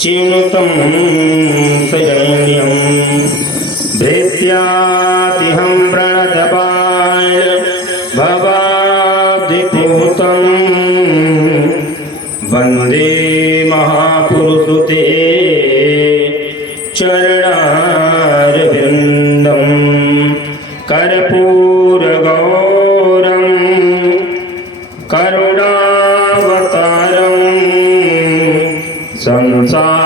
चिनुतं सजन्यं भृत्यातिहं प्रणतपाल भवाब्धिपूतं वन्दे महापुरुषुते चरणारविन्दं कर्पूरगौरं करुणावतारं संसारसारं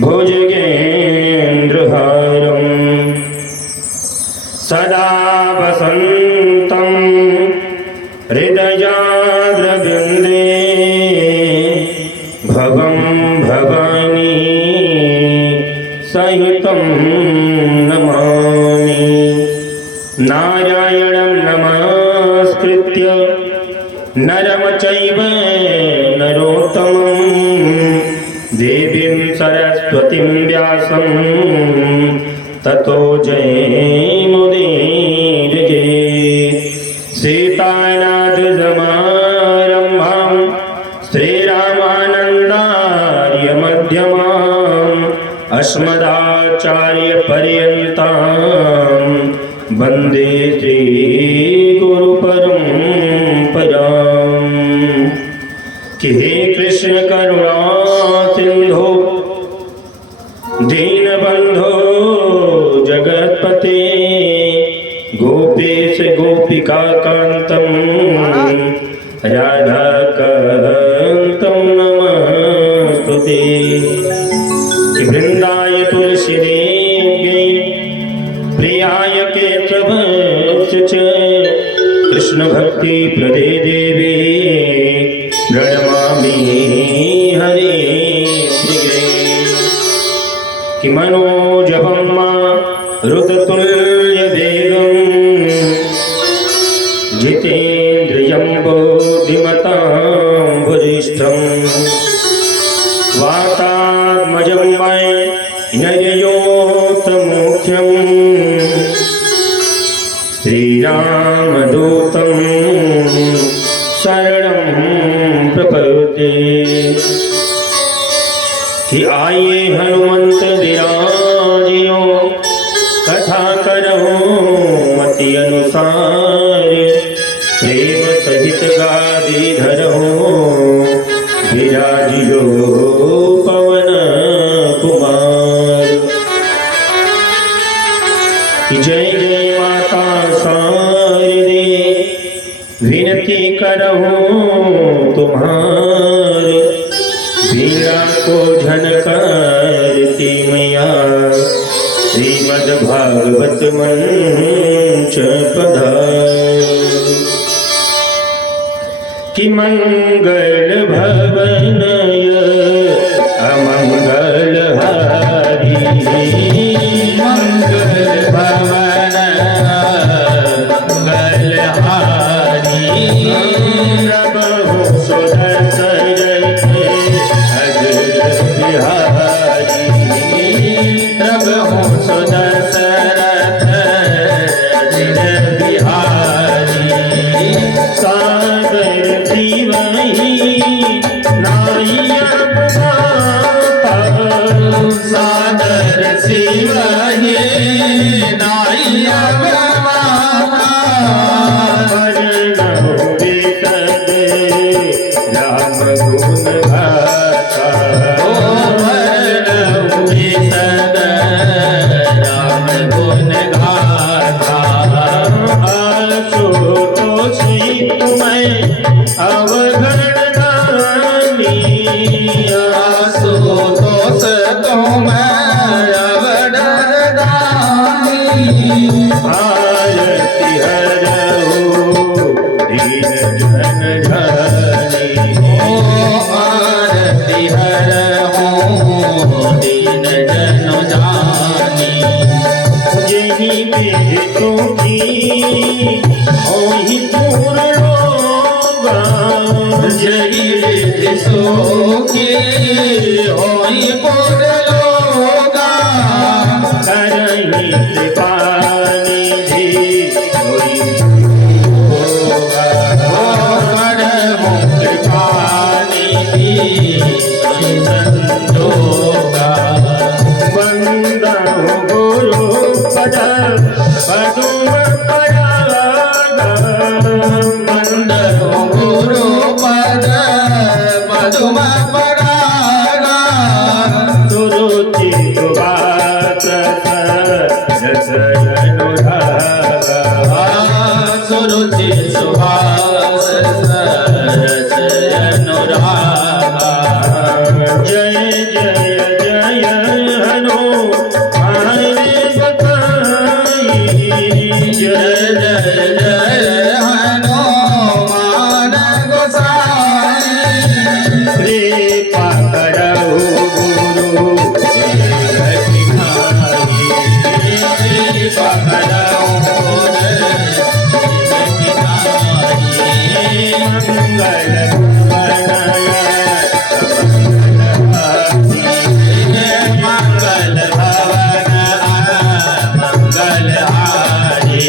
भुजगेन्द्रहारं सदा वसन्तं हृदयाद्रविन्दे भवं भवानी सहितं नमामि। नारायणं नमस्कृत्य नरं चैव नरोत्तमं देवीं सरस्वतीं व्यासं ततो जयमुदीरये। सीतानाथसमारम्भां श्रीरामानन्दार्यमध्यमाम् अस्मदाचार्यपर्यन्तां वन्दे श्रीगुरुपरम्पराम्। कि हे कृष्ण करुणा सिंधु दीनबंधो जगत्पते गोपेश गोपिका कांतं राधाकांतं नमस्तुते। वृंदाय तुलसी देव्यै प्रियाय केशवस्य च कृष्ण भक्ति प्रदे देवी प्रणमामि हरे प्रिये। कि मनोजवं मारुततुल्यवेगं जितेन्द्रियं बुद्धिमतां वरिष्ठं वातात्मजं नययोतमुख्यं श्रीरामदूतं शरणं प्रपद्ये। कि आइए हनुमंत विराजियो कथा करो मति अनुसार प्रेम सहित गादी धरो विराजियो पवन कुमार। कि जय जय माता शारदे विनती करहूँ तुम्हारे वीरा को झनकारती मैया श्रीमद्भागवत मंच पधार। कि मंगल भवनय अमंगल हारी मंगल भवन मंगलहारी प्रभु सुदर्शन बिहारी प्रभु सुदर्शन बिहारी सागर शिवहि नाइया सागर शिवहि नाइया राम गुण गाथा राम गुण गाथा आसो तो सी तुम्हें अवगणनानी आसो तो तुम्हें अवगणनानी आरती हरऊ दीन जन जानी ओ आरती हरऊ दीन जन जानी। जिनी बेटो की ओहि पूर्ण होगा जय सो के ओहि पूर्ण होगा करही कृपानी जी होई होगा कर कृपानी जी तुम परागा सुरुचि सुवास रस अनुरागा सुरुचि सुहास रस अनुरागा जय जय जय हनुमान बताई जय जय जय हनुमान गोसाई कृपा करहु गुरु देवकी भाई कृपा करहु देवकी भाई मंगल मंगल भवन मंगल हारी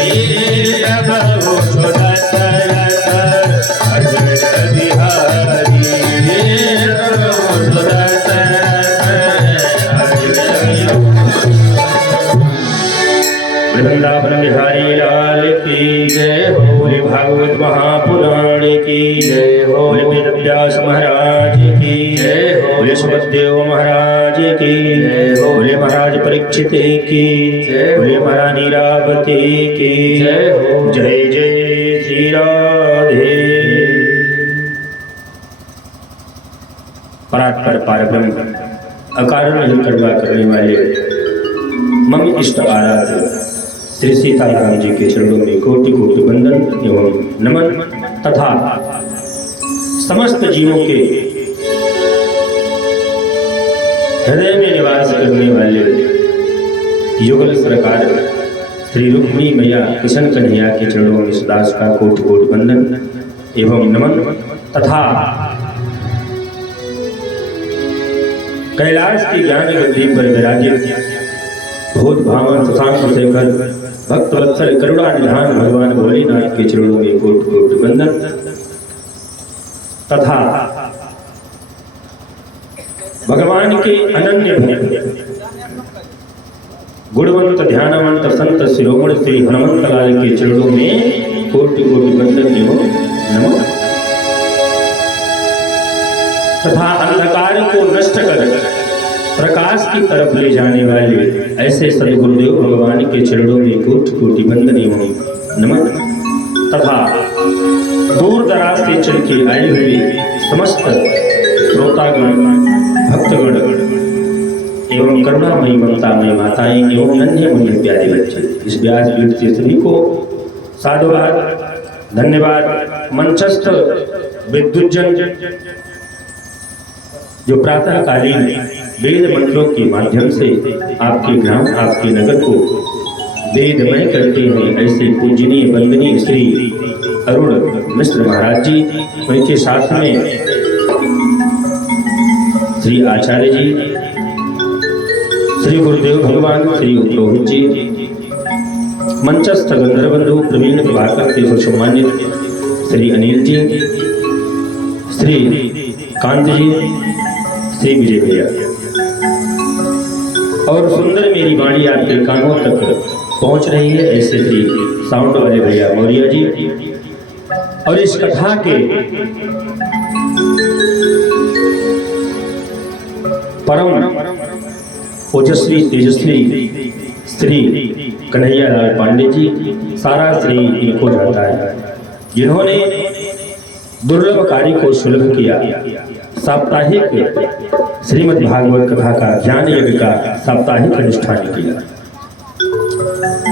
प्रभु सुदशरथ अजर बिहारी प्रभु सुदशरथ वृंदावन बिहारी लाल की जय हो। बोले भागवत महापुराण की जय हो। बोले वेद व्यास महाराज की जय हो। बोले सुखदेव महाराज की जय हो। बोले महाराज परीक्षित की जय हो। बोले महारानी रावती की जय हो। जय जय श्री राधे। परात्पर पारब्रह्म अकारण ही कृपा करने वाले मम इष्ट आराध्य श्री सीताराम जी के चरणों में कोटि कोटि वंदन एवं नमन तथा समस्त जीवों के हृदय में निवास करने वाले युगल सरकार श्री रुक्मिणी मैया किशन कन्हैया के चरणों में सदास का कोटि कोटि वंदन एवं नमन तथा कैलाश की ज्ञान गद्दी पर विराजित भूत भावन सुशांत शेखर भक्त वत्सल करुणा निधान भगवान भोलेनाथ के चरणों में कोटि कोटि वंदन तथा भगवान के अनन्य भक्त गुणवंत ध्यानवंत संत शिरोमणि श्री हनुमंत लाल के चरणों में कोटि कोटि वंदन एवं नमन तथा अंधकार को नष्ट कर प्रकाश की तरफ ले जाने वाले ऐसे सदगुरुदेव भगवान के चरणों में कोटि कोटि वंदन एवं नमन तथा दूर दराज से चल के आए हुए समस्त श्रोतागण भक्तगण एवं करुणामयी ममतामयी माताएं एवं अन्य मुझे प्यारे बच्चे इस व्यासपीठ से सभी को साधुवाद धन्यवाद। मंचस्थ विद्युज्जन जो प्रातःकालीन वेद मंत्रों के माध्यम से आपके ग्राम आपके नगर को वेदमय करते हैं ऐसे पूजनीय वंदनीय श्री अरुण मिश्र महाराज जी, उनके साथ में श्री आचार्य जी, श्री गुरुदेव भगवान श्री पुरोहित जी, मंचस्थ गंधर्वबंधु प्रवीण प्रभाकर के सम्मानित श्री अनिल जी, श्री कांत जी, श्री विजय भैया और सुंदर मेरी वाणी आपके कानों तक पहुंच रही है ऐसे श्री साउंड वाले भैया मौर्य जी। और इस कथा के परम ओजस्वी तेजस्वी श्री कन्हैया लाल पांडे जी, सारा श्री इनको जाता है जिन्होंने दुर्लभ कार्य को सुलभ किया। साप्ताहिक श्रीमद् भागवत कथा का ज्ञान यज्ञ का साप्ताहिक अनुष्ठान किया।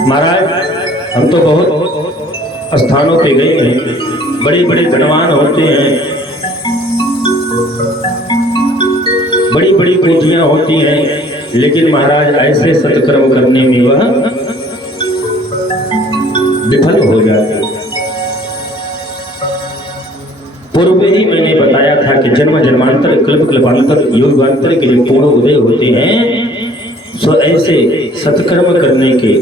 महाराज हम तो बहुत स्थानों पे गए हैं, बड़े बड़े धनवान होते हैं, बड़ी बड़ी कोठियां होती हैं, लेकिन महाराज ऐसे सत्कर्म करने में वह विफल हो जाते हैं। पूर्व ही मैंने बताया था कि जन्म जन्मांतर कल्प कल्पांतर युगांतर के लिए पूर्ण उदय होते हैं, सो ऐसे सत्कर्म करने के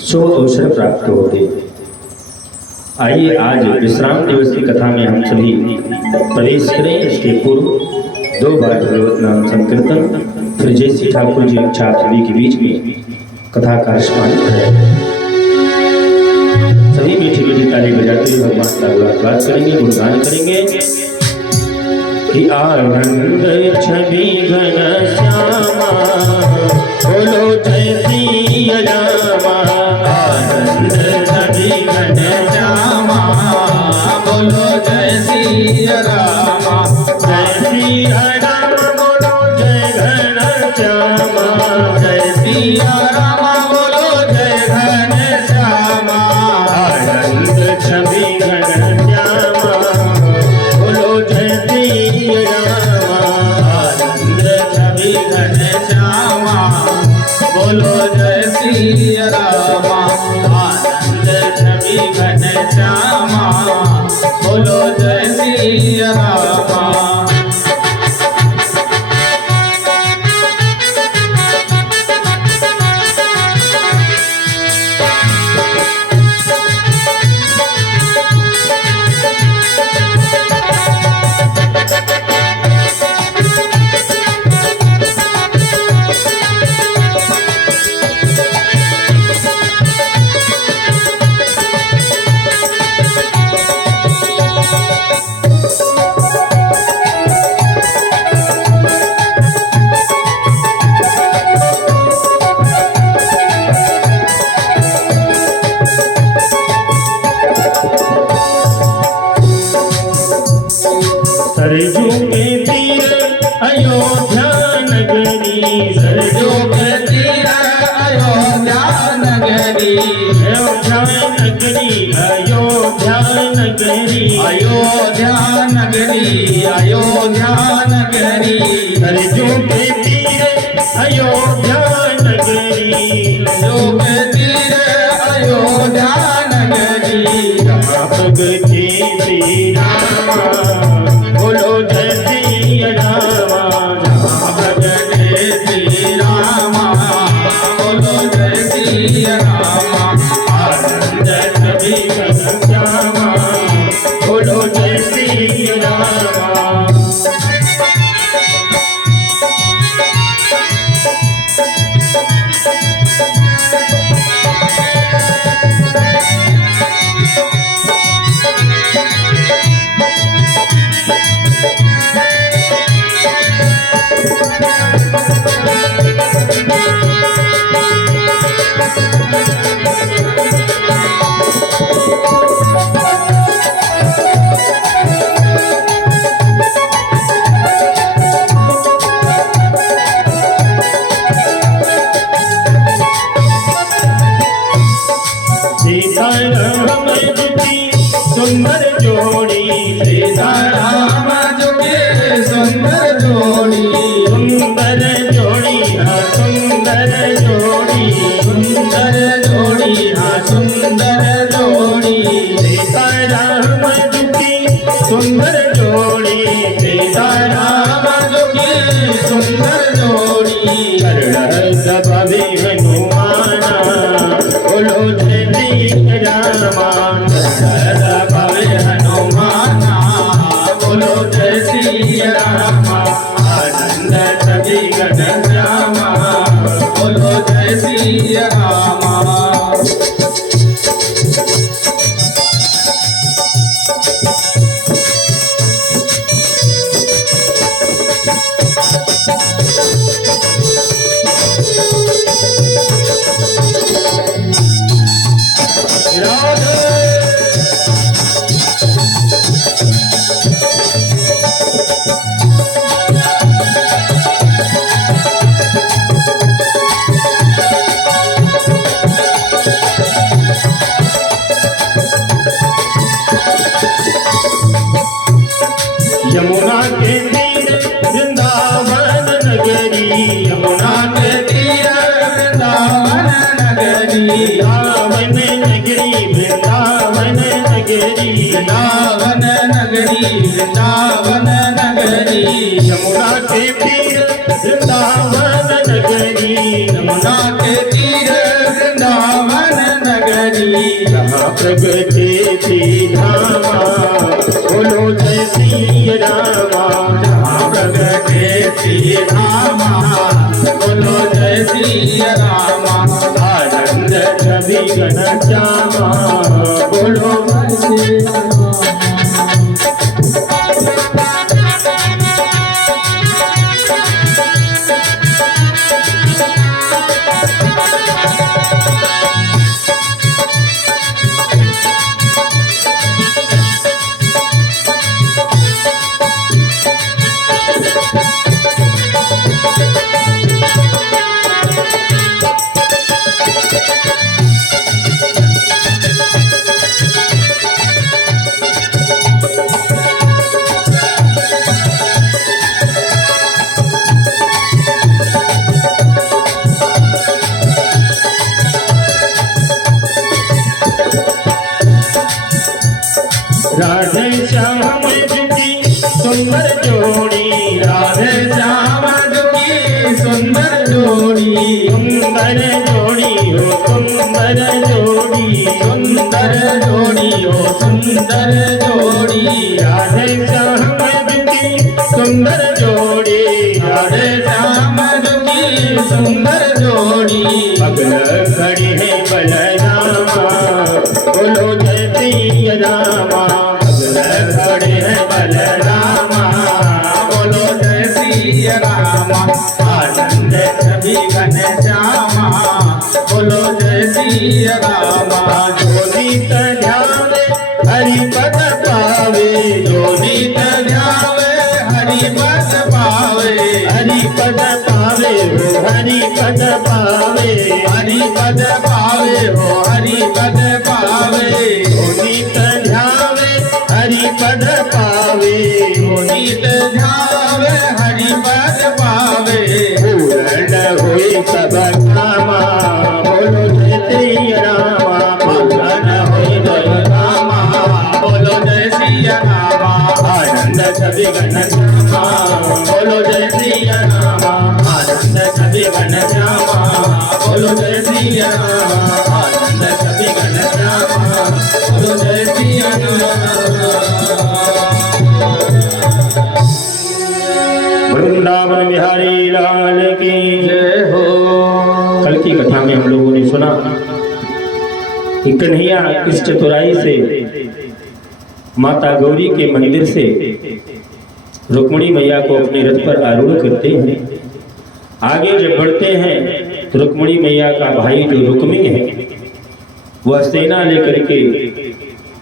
शुभ अवसर प्राप्त होते हैं। आइए आज विश्राम दिवस की कथा में हम सभी प्रवेश करें। इसके पूर्व 2 बार भगवत नाम संकीर्तन, फिर जैसी ठाकुर जी इच्छा आप सभी के बीच में कथा का स्मरण करें। सभी मीठी मीठी ताली बजाते हुए भगवान का गुणगान करेंगे, गुणगान करेंगे। कि आनंद छवि घन श्यामा बोलो जय सिया रामा। आनंद छवि घन श्यामा बोलो जय सिया रामा। जय सिया राम बोलो जय घन श्यामा। जय सिया रामा बोलो जय घन श्यामा। आनंद छवि घन श्यामा बोलो जय सिया रामा। आनंद छवि घन श्यामा बोलो जय सिया रामा। आनंद छवि घन श्यामा बोलो जय सिया रामा। सरजू के तीर अयोध्या नगरी। सरजू के तीर अयोध्या नगरी। अयोध्या नगरी अयोध्या नगरी। अयोध्या नगरी अयोध्या नगरी। सरजू के तीर अयोध्या नगरी। सरजू के तीर अयोध्या नगरी। जहाँ भगते श्री रामा बोलो जय सिया रामा। जहाँ भगते श्री रामा बोलो जय सिया रामा। आनंद छवि घन श्यामा बोलो जय सिया रामा। सीता राम जी सुंदर जोड़ी। सीता राम जुगे सुंदर जोड़ी। सुंदर जोड़ी हाँ सुंदर जोड़ी। सुंदर जोड़ी हाँ सुंदर जोड़ी। सीता राम जी सुंदर जोड़ी। सीता राम जुगे सुंदर जोड़ी। करुण सभी हनुमाना बोलो जय सिया रामा। भवे हनुमाना बोलो जय सिया रामा। आनंद छवि घन श्यामा बोलो जय सिया रामा। यमुना के तीर वृंदावन नगरी। यमुना के तीर वृंदावन नगरी। वृंदावन नगरी वृंदावन नगरी। वृंदावन नगरी वृंदावन नगरी। यमुना के तीर वृंदावन नगरी। यमुना के तीर वृंदावन नगरी। जहाँ प्रगटे श्री धामा बोलो जय सिया रामा। जहाँ प्रगटे श्री रामा बोलो जय सिया रामा। आनंद छवि घन श्यामा बोलो जय सिया रामा। सुंदर जोड़ी राधे श्याम की सुंदर जोड़ी सुंदर जोड़ी हो सुंदर जोड़ी सुंदर जोड़ी ओ सुंदर जोड़ी राधे श्याम की सुंदर जोड़ी राधे श्याम की सुंदर जोड़ी पगल खड़ी है बलरामा बोलो जय सिया रामा पगल खड़े हैं बलरामा बोलो जय सिया रामा आनंद छवि घन श्यामा बोलो जय सिया रामा जो नीत ध्यावे हरि पद पावे जो नीत ध्यावे हरि पद पावे हरि पद पावे हो हरि पद पावे हरि पद पावे हो हरि पद पावे जो नीत ध्यावे हरि पद पावे जो नीत ध्यावे हरि पद पावे पूर्ण हुए सब कामा बोलो जय सिया रामा पूर्ण हुए सब रामा बोलो जय सिया रामा आनंद छवि घन श्यामा बोलो जय सिया रामा आनंद छवि घन श्यामा बोलो जय सिया रामा आनंद छवि घन श्यामा बोलो जय सिया वृंदावन बिहारी लाल की जय हो कल की कथा में हम लोगों ने सुना कि कन्हैया इस चतुराई से माता गौरी के मंदिर से रुक्मिणी मैया को अपने रथ पर आरूढ़ करते हैं। आगे जब बढ़ते हैं तो रुक्मिणी मैया का भाई जो रुक्मी है वह सेना लेकर के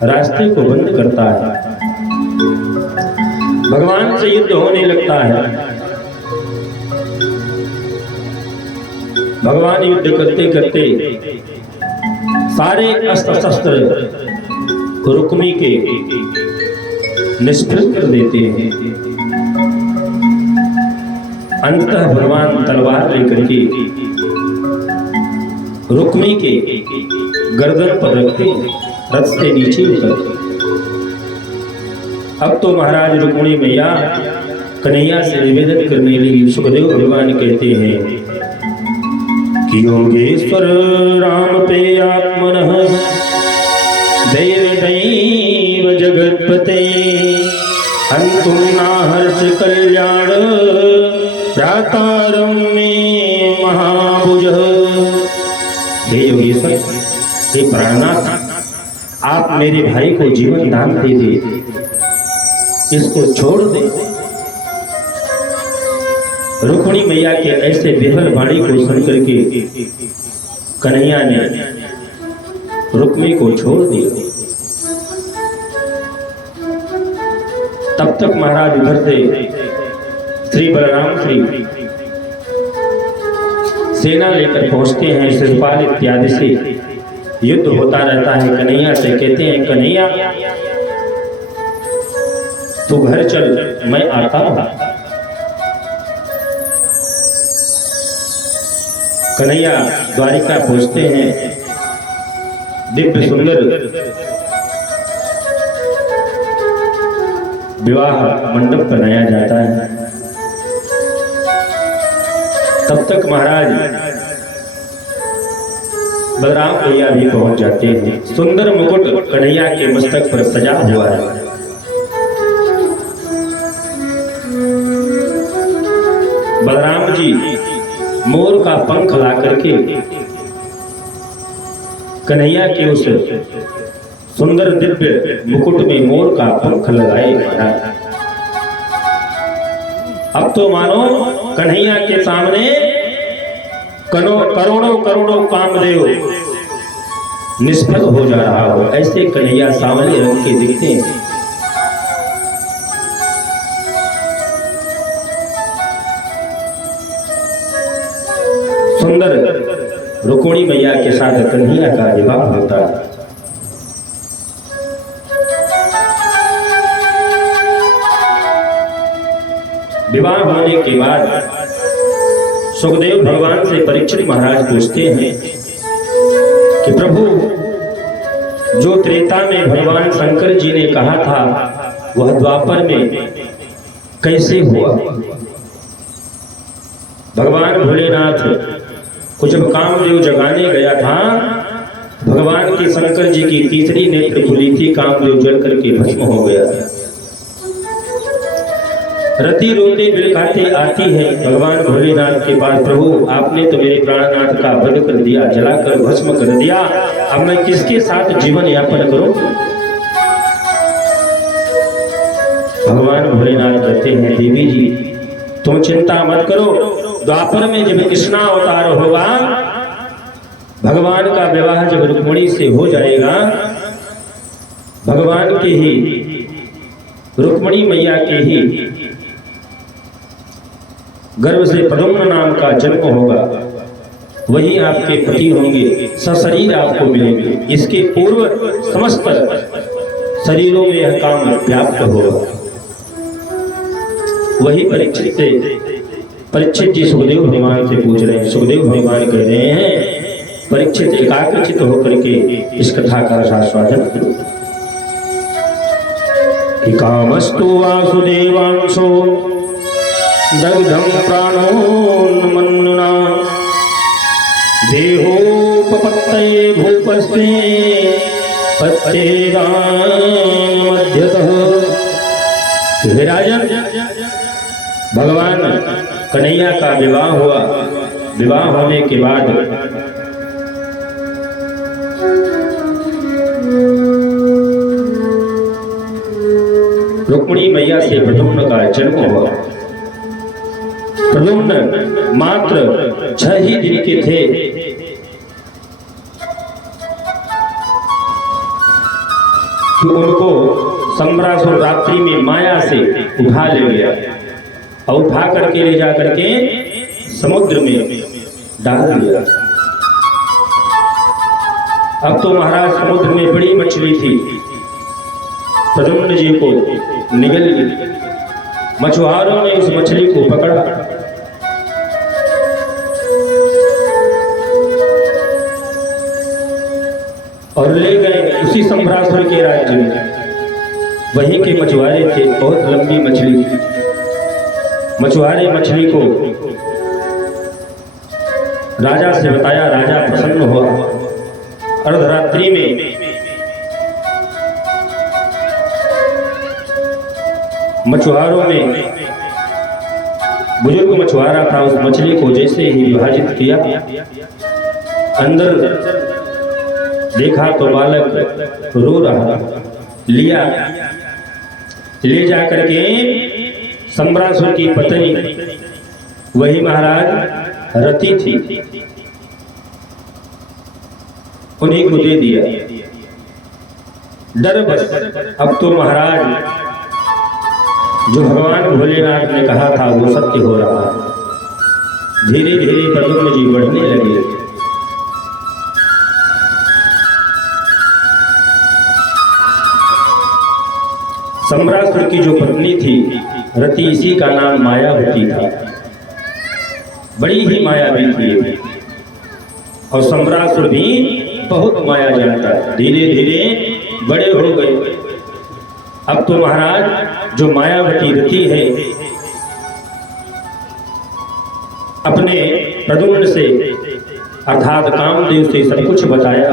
रास्ते को बंद करता है। भगवान से युद्ध होने लगता है। भगवान युद्ध करते करते सारे अस्त्र शस्त्र रुक्मी के निष्फल कर देते हैं। अंततः भगवान तलवार लेकर के रुक्मी के गर्दन पर रखते रथ से नीचे उतरते। अब तो महाराज रुक्मिणी मैया कन्हैया से निवेदन करने लगी। सुखदेव भगवान कहते हैं कि योगेश्वर राम पे आत्मनः देव दैव जगत्पते हन्तुं नाहर्ष कल्याण भ्रातारं मे महाभुज। हे योगेश्वर, हे प्राणनाथ, आप मेरे भाई को जीवन दान दे दे, इसको छोड़ दे। रुक्मिणी मैया के ऐसे विफल वाणी को सुनकर के कन्हैया ने रुक्मी को छोड़ दिया। तब तक महाराज उधर से श्री बलराम श्री सेना लेकर पहुंचते हैं। शिशुपाल इत्यादि से युद्ध होता रहता है। कन्हैया से कहते हैं, कन्हैया तू घर चल, मैं आता हूं। कन्हैया द्वारिका पहुंचते हैं। दिव्य सुंदर विवाह मंडप बनाया जाता है। तब तक महाराज बलराम भैया भी पहुंच जाते हैं। सुंदर मुकुट कन्हैया के मस्तक पर सजा हुआ है। बलराम जी मोर का पंख ला करके कन्हैया के उस सुंदर दिव्य मुकुट में मोर का पंख लगाए महाराज। अब तो मानो कन्हैया के सामने करोड़ों करोड़ों कामदेव निष्फल हो जा रहा हो, ऐसे कन्हैया सांवले रंग के दिखते हैं। सुंदर रुक्मिणी मैया के साथ कन्हैया का विवाह होता है। विवाह होने के बाद सुखदेव भगवान से परीक्षित महाराज पूछते हैं कि प्रभु, जो त्रेता में भगवान शंकर जी ने कहा था वह द्वापर में कैसे हुआ? भगवान भोलेनाथ को जब कामदेव जगाने गया था, भगवान के शंकर जी की तीसरी नेत्र खुली थी, कामदेव जल करके भस्म हो गया। रति रोते बिलखाते आती है भगवान भोलेनाथ के पास, प्रभु आपने तो मेरे प्राणनाथ का वध कर दिया, जलाकर भस्म कर दिया, अब मैं किसके साथ जीवन यापन करूं? भगवान भोलेनाथ कहते हैं, देवी जी तुम चिंता मत करो, द्वापर में जब कृष्णा अवतार होगा, भगवान का विवाह जब रुक्मिणी से हो जाएगा, भगवान के ही रुक्मिणी मैया के ही गर्भ से पद्मन नाम का जन्म होगा, वही आपके पति होंगे, सशरीर आपको मिलेंगे। इसके पूर्व समस्त शरीरों में यह काम व्याप्त होगा। वही परीक्षित जी सुखदेव भगवान से पूछ रहे हैं। सुखदेव भगवान कह रहे हैं, परीक्षित एकाग्रचित होकर के इस कथा का आस्वादन करो। कामस्तु वासुदेवांशो दग्धं प्राणोन्मन्युना देहोपपत्तये भूपस्ते पत्येदान मध्यतः। हे राजन, भगवान कन्हैया का विवाह हुआ। विवाह होने के बाद रुक्मिणी मैया से प्रद्युम्न का जन्म हुआ। प्रद्युम्न मात्र 6 ही दिन के थे कि उनको सम्रासुर रात्रि में माया से उठा ले गया और उठा करके ले जा करके समुद्र में डाल दिया। अब तो महाराज समुद्र में बड़ी मछली थी, प्रद्युम्न जी को निगल गई। मछुआरों ने उस मछली को पकड़ा और ले गए उसी सम्रासुर के राज्य में। वहीं के मछुआरे थे, बहुत लंबी मछली थी। मछुआरे मछली को राजा से बताया, राजा प्रसन्न हुआ। अर्धरात्रि में मछुआरों में बुजुर्ग मछुआरा था, उस मछली को जैसे ही विभाजित किया, अंदर देखा तो बालक रो रहा। लिया, ले जा करके सम्रासुर की पत्नी, वही महाराज रति थी, उन्हीं को दे दिया। डर बस अब तो महाराज जो भगवान भोलेनाथ ने कहा था वो सत्य हो रहा। धीरे धीरे प्रद्युम्न जी बढ़ने लगे। सम्रासुर की जो पत्नी थी रति, इसी का नाम मायावती था। बड़ी ही मायावी थी और सम्रासुर भी बहुत माया जानता। धीरे धीरे बड़े हो गए। अब तो महाराज जो मायावती रति है, अपने प्रद्युम्न से अर्थात कामदेव से सब कुछ बताया।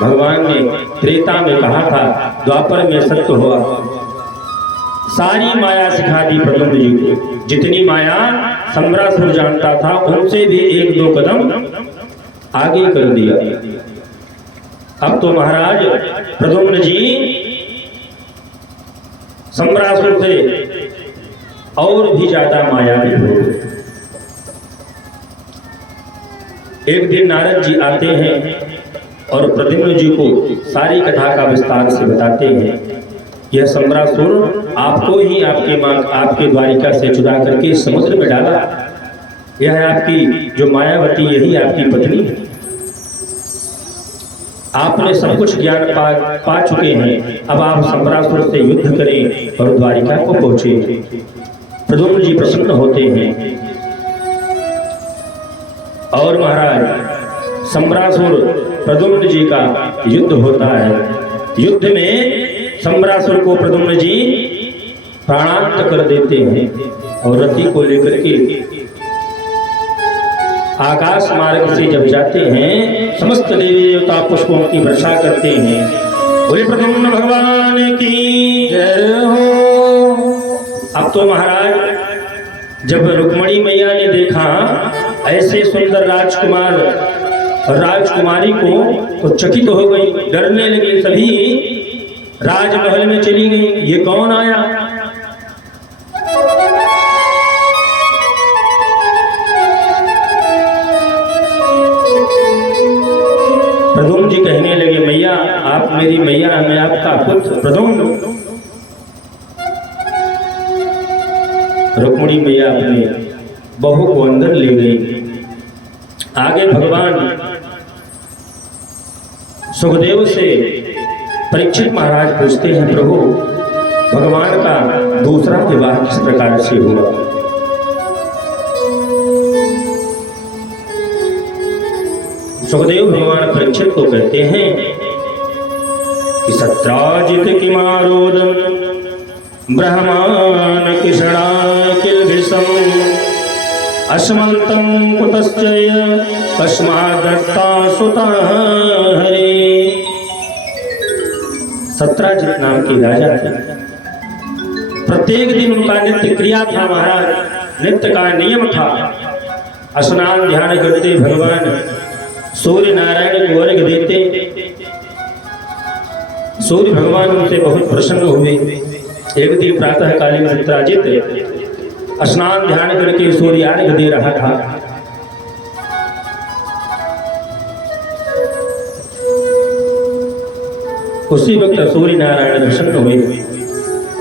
भगवान ने त्रेता में कहा था, द्वापर में सत्य हुआ। सारी माया सिखा दी प्रद्युम्न जी को। जितनी माया सम्रासुर जानता था उनसे भी 1-2 कदम आगे कर दिया। अब तो महाराज प्रद्युम्न जी सम्रासुर से और भी ज्यादा मायावी हो गए। एक दिन नारद जी आते हैं और प्रद्युम्न जी को सारी कथा का विस्तार से बताते हैं। यह सम्रासुर आपको ही आपके द्वारिका से चुरा करके समुद्र में डाला। यह आपकी जो मायावती, यही आपकी पत्नी है। आपने सब कुछ ज्ञान पा चुके हैं, अब आप सम्रासुर से युद्ध करें और द्वारिका को पहुंचे। प्रद्युम्न जी प्रसन्न होते हैं और महाराज सम्रासुर प्रद्युम्न जी का युद्ध होता है। युद्ध में सम्रासुर को प्रद्युम्न जी प्राणांत कर देते हैं और रति को लेकर के आकाश मार्ग से जब जाते हैं समस्त देवी देवता पुष्पों की वर्षा करते हैं। बोले प्रद्युम्न भगवान की जय हो। अब तो महाराज जब रुक्मणी मैया ने देखा ऐसे सुंदर राजकुमार और राजकुमारी को तो चकित हो गई, डरने लगी, सभी राजमहल में चली गई। ये कौन आया? प्रद्युम्न जी कहने लगे, मैया आप मेरी मैया, मैं आपका पुत्र प्रद्युम्न। रुक्मिणी मैया अपने बहू को अंदर ले गई। आगे भगवान सुखदेव से परीक्षित महाराज पूछते हैं, प्रभु भगवान का दूसरा विवाह किस प्रकार से हुआ? सुखदेव भगवान परीक्षित को कहते हैं कि सत्राजित किमारोदम ब्रह्मान कृष्णा किल्भिषम अश्मंतं कुतश्चय कस्मादत्ता सुता हरे। सत्राजित नाम के राजा थे। प्रत्येक दिन उनका नित्य क्रिया था महाराज, नित्य का नियम था। स्नान ध्यान करते भगवान सूर्य नारायण को अर्घ्य देते। सूर्य भगवान उनसे बहुत प्रसन्न हुए। एक दिन प्रातः कालीन सत्राजित स्नान ध्यान करके सूर्य अर्घ्य दे रहा था। उसी वक्त सूर्य नारायण प्रसन्न हुए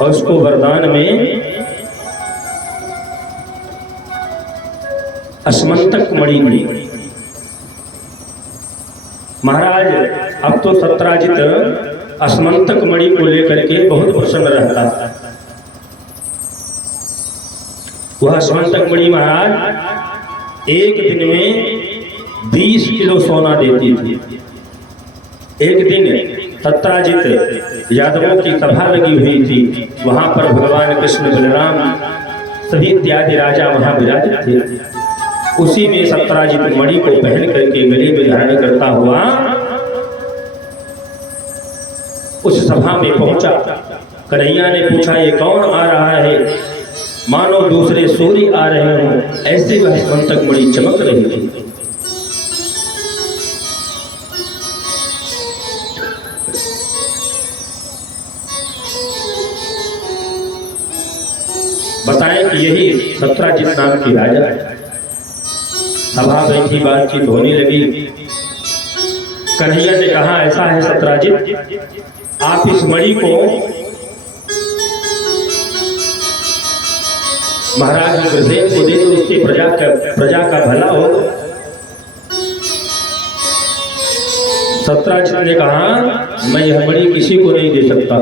और उसको वरदान में अस्मंतक मणि मिली। महाराज अब तो सत्राजित अस्मंतक मणि को लेकर के बहुत प्रसन्न रहता। वह अस्मंतक मणि महाराज एक दिन में 20 किलो सोना देती थी। एक दिन सत्राजित यादवों की सभा लगी हुई थी। वहां पर भगवान कृष्ण बलराम सभी इत्यादि राजा वहां विराजित थे। उसी में सत्राजित मणि को पहन करके गले में धारण करता हुआ उस सभा में पहुंचा। कन्हैया ने पूछा, ये कौन आ रहा है? मानो दूसरे सूर्य आ रहे हों, ऐसे वह स्मंतक मणि चमक रही थी। बताएं कि यही सत्राजित नाम की राजा है। सभा बैठी, बातचीत होने लगी। कन्हैया ने कहा, ऐसा है सत्राजित, आप इस मणि को महाराज उग्रसेन को दे दो, उससे प्रजा का भला हो। सत्राजित ने कहा, मैं यह मणि किसी को नहीं दे सकता।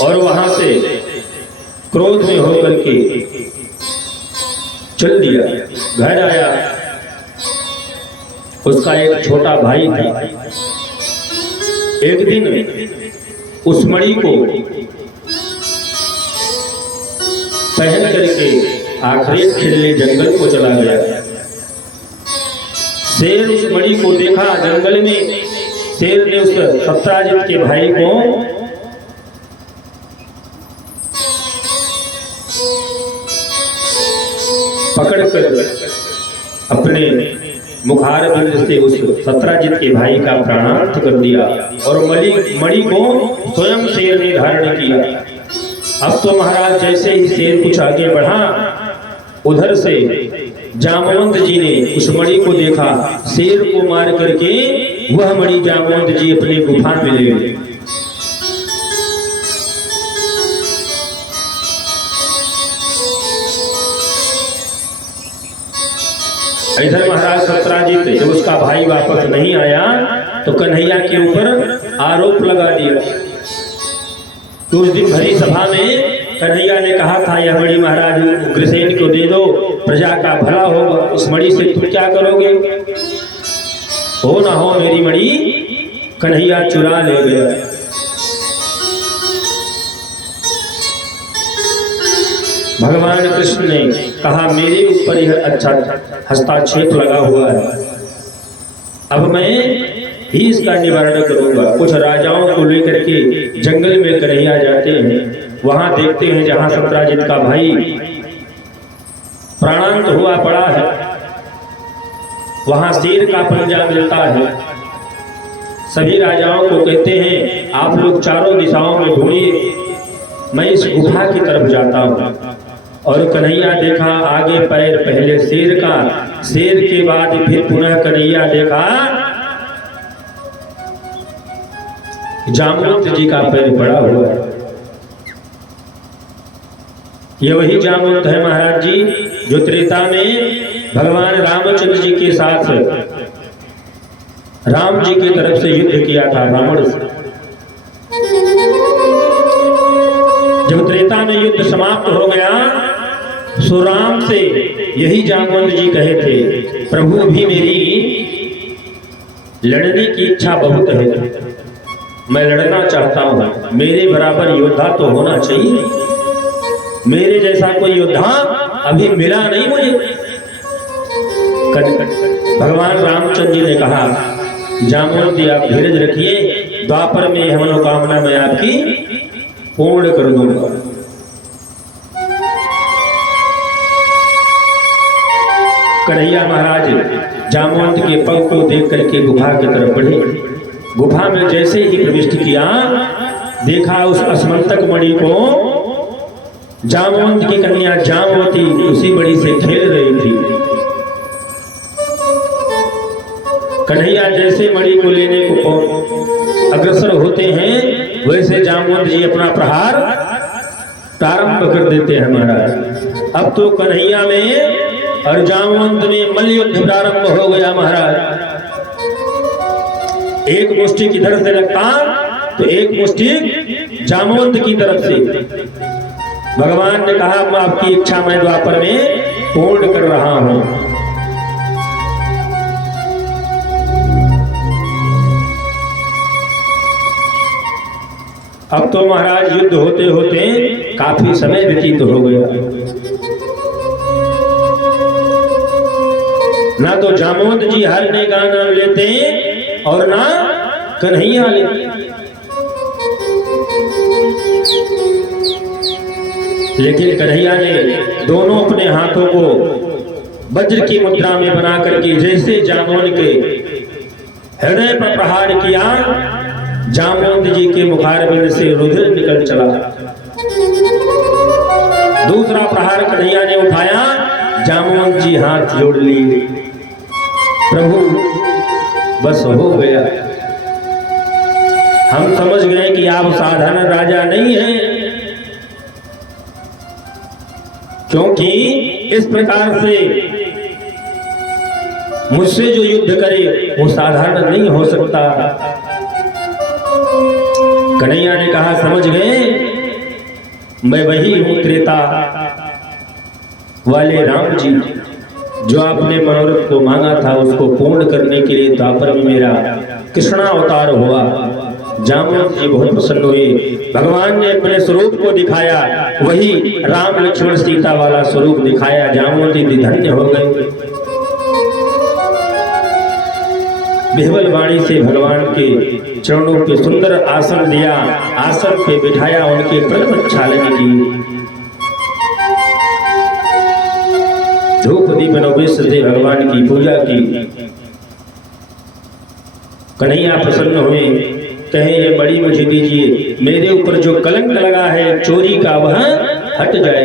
और वहां से क्रोध में होकर के चल दिया। घर आया, उसका एक छोटा भाई था। एक दिन उस मणि को पहन करके आखिरी खेलने जंगल को चला गया। शेर उस मणि को देखा जंगल में। शेर ने उस सत्राजित के भाई को पकड़कर अपने मुखारबिंद से उस सत्राजित के भाई का प्राणांत कर दिया और मणि को स्वयं शेर ने धारण किया। अब तो महाराज जैसे ही शेर कुछ आगे बढ़ा, उधर से जामवंत जी ने उस मणि को देखा। शेर को मार करके वह मणि जामवंत जी अपने गुफा में ले गए। इधर महाराज सत्राजित जब उसका भाई वापस नहीं आया तो कन्हैया के ऊपर आरोप लगा दिया। तो उस दिन भरी सभा में कन्हैया ने कहा था, यह मणि महाराज उग्रसेन को दे दो, प्रजा का भला होगा। इस मणि से तुम क्या करोगे? हो ना हो मेरी मणि कन्हैया चुरा ले गया। भगवान कृष्ण ने कहा मेरे ऊपर यह अच्छा हस्ताक्षेप लगा हुआ है, अब मैं ही इसका निवारण करूंगा। कुछ राजाओं को लेकर के जंगल में कन्हैया जाते हैं, वहां देखते हैं जहां सत्राजित का भाई प्राणांत हुआ पड़ा है, वहां शेर का पंजा मिलता है। सभी राजाओं को कहते हैं आप लोग चारों दिशाओं में ढूंढिए, मैं इस गुफा की तरफ जाता हूं। और कन्हैया देखा आगे पैर पहले शेर का, शेर के बाद फिर पुनः कन्हैया देखा जामवंत जी का पैर पड़ा हुआ है। ये वही जामवंत है महाराज जी जो त्रेता में भगवान रामचंद्र जी के साथ राम जी की तरफ से युद्ध किया था रावण से। जब त्रेता में युद्ध समाप्त हो गया, सो राम से यही जामवंत जी कहे थे प्रभु भी मेरी लड़ने की इच्छा बहुत है, मैं लड़ना चाहता हूं, मेरे बराबर योद्धा तो होना चाहिए, मेरे जैसा कोई योद्धा अभी मिला नहीं मुझे। भगवान रामचंद्र जी ने कहा जामवंत जी आप धीरज रखिए, द्वापर में यह मनोकामना मैं आपकी पूर्ण कर दूंगा। कन्हैया महाराज जामवंत के पग को देख करके गुफा की तरफ बढ़े। गुफा में जैसे ही प्रविष्ट किया, देखा उस अस्मंतक मणि को जामवंत की कन्या जामवती उसी मणि से खेल रही थी। कन्हैया जैसे मणि को लेने को अग्रसर होते हैं, वैसे जामवंत जी अपना प्रहार प्रारंभ कर देते हैं महाराज। अब तो कन्हैया में और जामवंत में मल्ल युद्ध प्रारंभ हो गया महाराज। एक मुष्टि की तरफ से लगता तो एक मुष्टि जामवंत की तरफ से। भगवान ने कहा मैं आपकी इच्छा मैं द्वापर में पूर्ण कर रहा हूं। अब तो महाराज युद्ध होते होते काफी समय व्यतीत हो गया। ना तो जामवंत जी हरने का नाम लेते और ना कन्हैया लेते। लेकिन कन्हैया ने दोनों अपने हाथों को वज्र की मुद्रा में बना करके जैसे जामवंत के हृदय पर प्रहार किया, जामवंत जी के मुखारबिंद से रुधिर निकल चला। दूसरा प्रहार कन्हैया ने उठाया, जामवंत जी हाथ जोड़ लिए, प्रभु बस हो गया। हम समझ गए कि आप साधारण राजा नहीं हैं, क्योंकि इस प्रकार से मुझसे जो युद्ध करे वो साधारण नहीं हो सकता। कन्हैया ने कहा समझ गए, मैं वही हूं त्रेता वाले राम जी, जो आपने मनोरथ को मांगा था उसको पूर्ण करने के लिए द्वापर में मेरा कृष्णा अवतार हुआ। जामवंत जी बहुत प्रसन्न हुए। भगवान ने अपने स्वरूप को दिखाया, वही राम लक्ष्मण सीता वाला स्वरूप दिखाया। जामवंत जी धन्य हो गए। विह्वल वाणी से भगवान के चरणों पे सुंदर आसन दिया, आसन पे बिठाया, उनके प्रथम छालन की। धूप दीप नैवेद्य से भगवान की पूजा की। कन्हैया प्रसन्न हुए, कहे ये बड़ी मुझे दीजिए, मेरे ऊपर जो कलंक लगा है चोरी का वह हट जाए।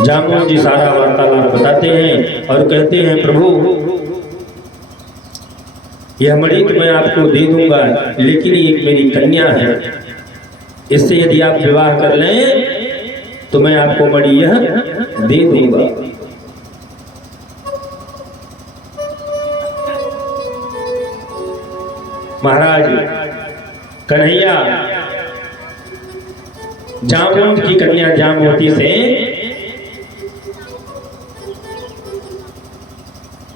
जामवंत जी सारा वार्तालाप बताते हैं और कहते हैं प्रभु यह मणि तो मैं आपको दे दूंगा, लेकिन एक मेरी कन्या है, इससे यदि आप विवाह कर लें तो मैं आपको मणि यह दे दूंगा। महाराज कन्हैया जामवंत की कन्या जामवती से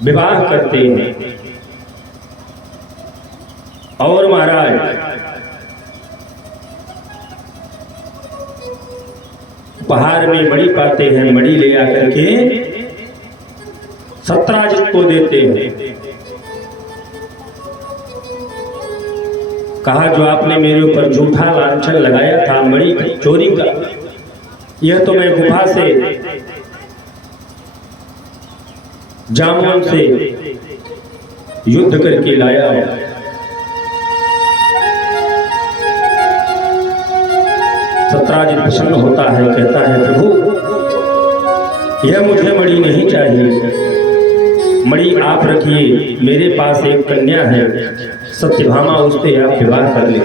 विवाह करते हैं। और महाराज उपहार में मणि पाते हैं, मणि ले आकर के सत्राजित को देते हैं। कहा जो आपने मेरे ऊपर झूठा लांछन लगाया था मणि चोरी का, यह तो मैं गुफा से जामुन से युद्ध करके लाया हूं। सत्राजित प्रसन्न होता है, कहता है प्रभु यह मुझे मणि नहीं चाहिए, मणि आप रखिए, मेरे पास एक कन्या है सत्यभामा, उससे आप विवाह कर ले।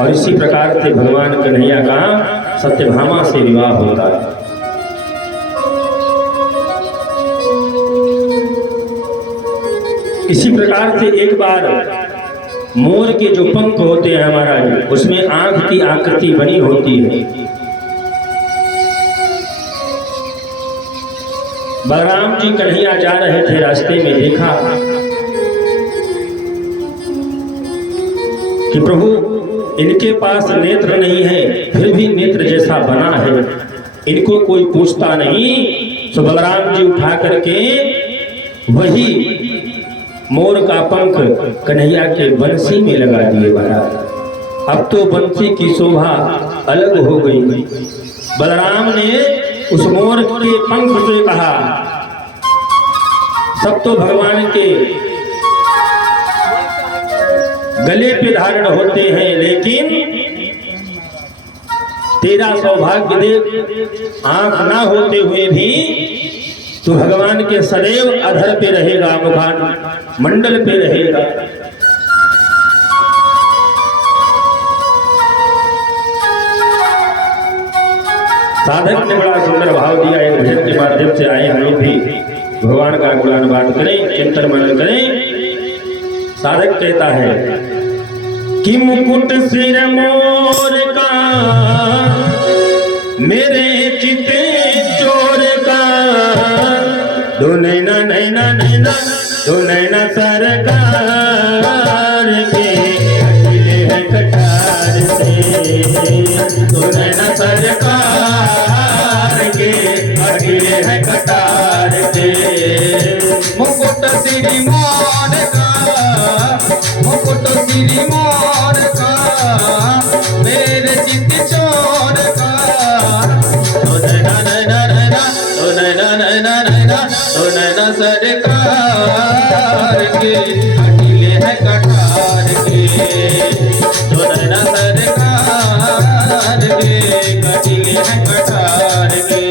और इसी प्रकार से भगवान कन्हैया का सत्यभामा से विवाह होता है। इसी प्रकार से एक बार मोर के जो पंख होते हैं महाराज, उसमें आंख की आकृति बनी होती है। बलराम जी कन्हैया जा रहे थे, रास्ते में देखा कि प्रभु इनके पास नेत्र नहीं है, फिर भी नेत्र जैसा बना है, इनको कोई पूछता नहीं। तो बलराम जी उठा करके वही मोर का पंख कन्हैया के बंसी में लगा दिए महाराज। अब तो बंसी की शोभा अलग हो गई। बलराम ने उस मोर के पंख से कहा, सब तो भगवान के गले पे धारण होते हैं, लेकिन तेरा सौभाग्य देख आंख ना होते हुए भी तू भगवान के सदैव अधर पे रहेगा, मुखान मंडल पे रहेगा। साधक ने बड़ा सुंदर भाव दिया। एक भजन के माध्यम से आए हम लोग भी भगवान का गुणानुवाद करें, चिंतन मनन करें। साधक कहता है कि मुकुट सिर मोर का मेरे चिते चोर का, दो नैना नैना नैना दो नैना सरकार के अकेले है कटार से, दो नैना सरकार के अकेले है कटार के। मुकुट सिरी मोर का, मुकुट सिरी मोर का मेरे चित चोर का, दो नैना नैना नैना दो नैना नैना नैना दो नैना सरकार के अकेले है कटार के, दो नैना सरकार के अकेले है कटार के।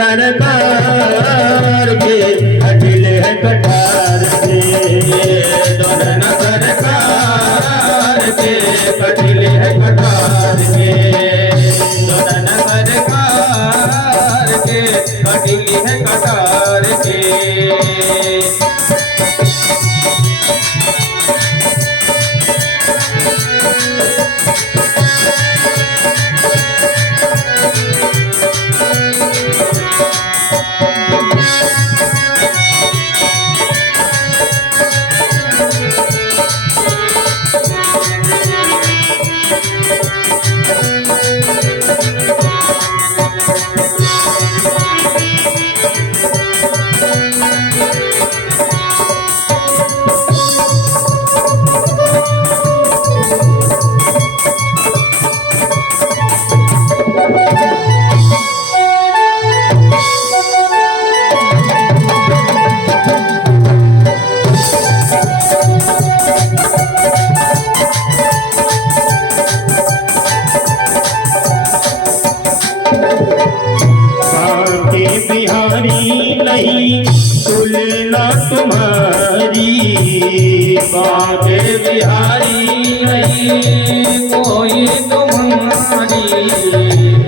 सरकार के अकेले है कटार के, दो नैना सरकार के अकेले है कटार के, दो नैना सरकार के अकेले है कटार के। बाके बिहारी नहीं कोई तुम्हारी।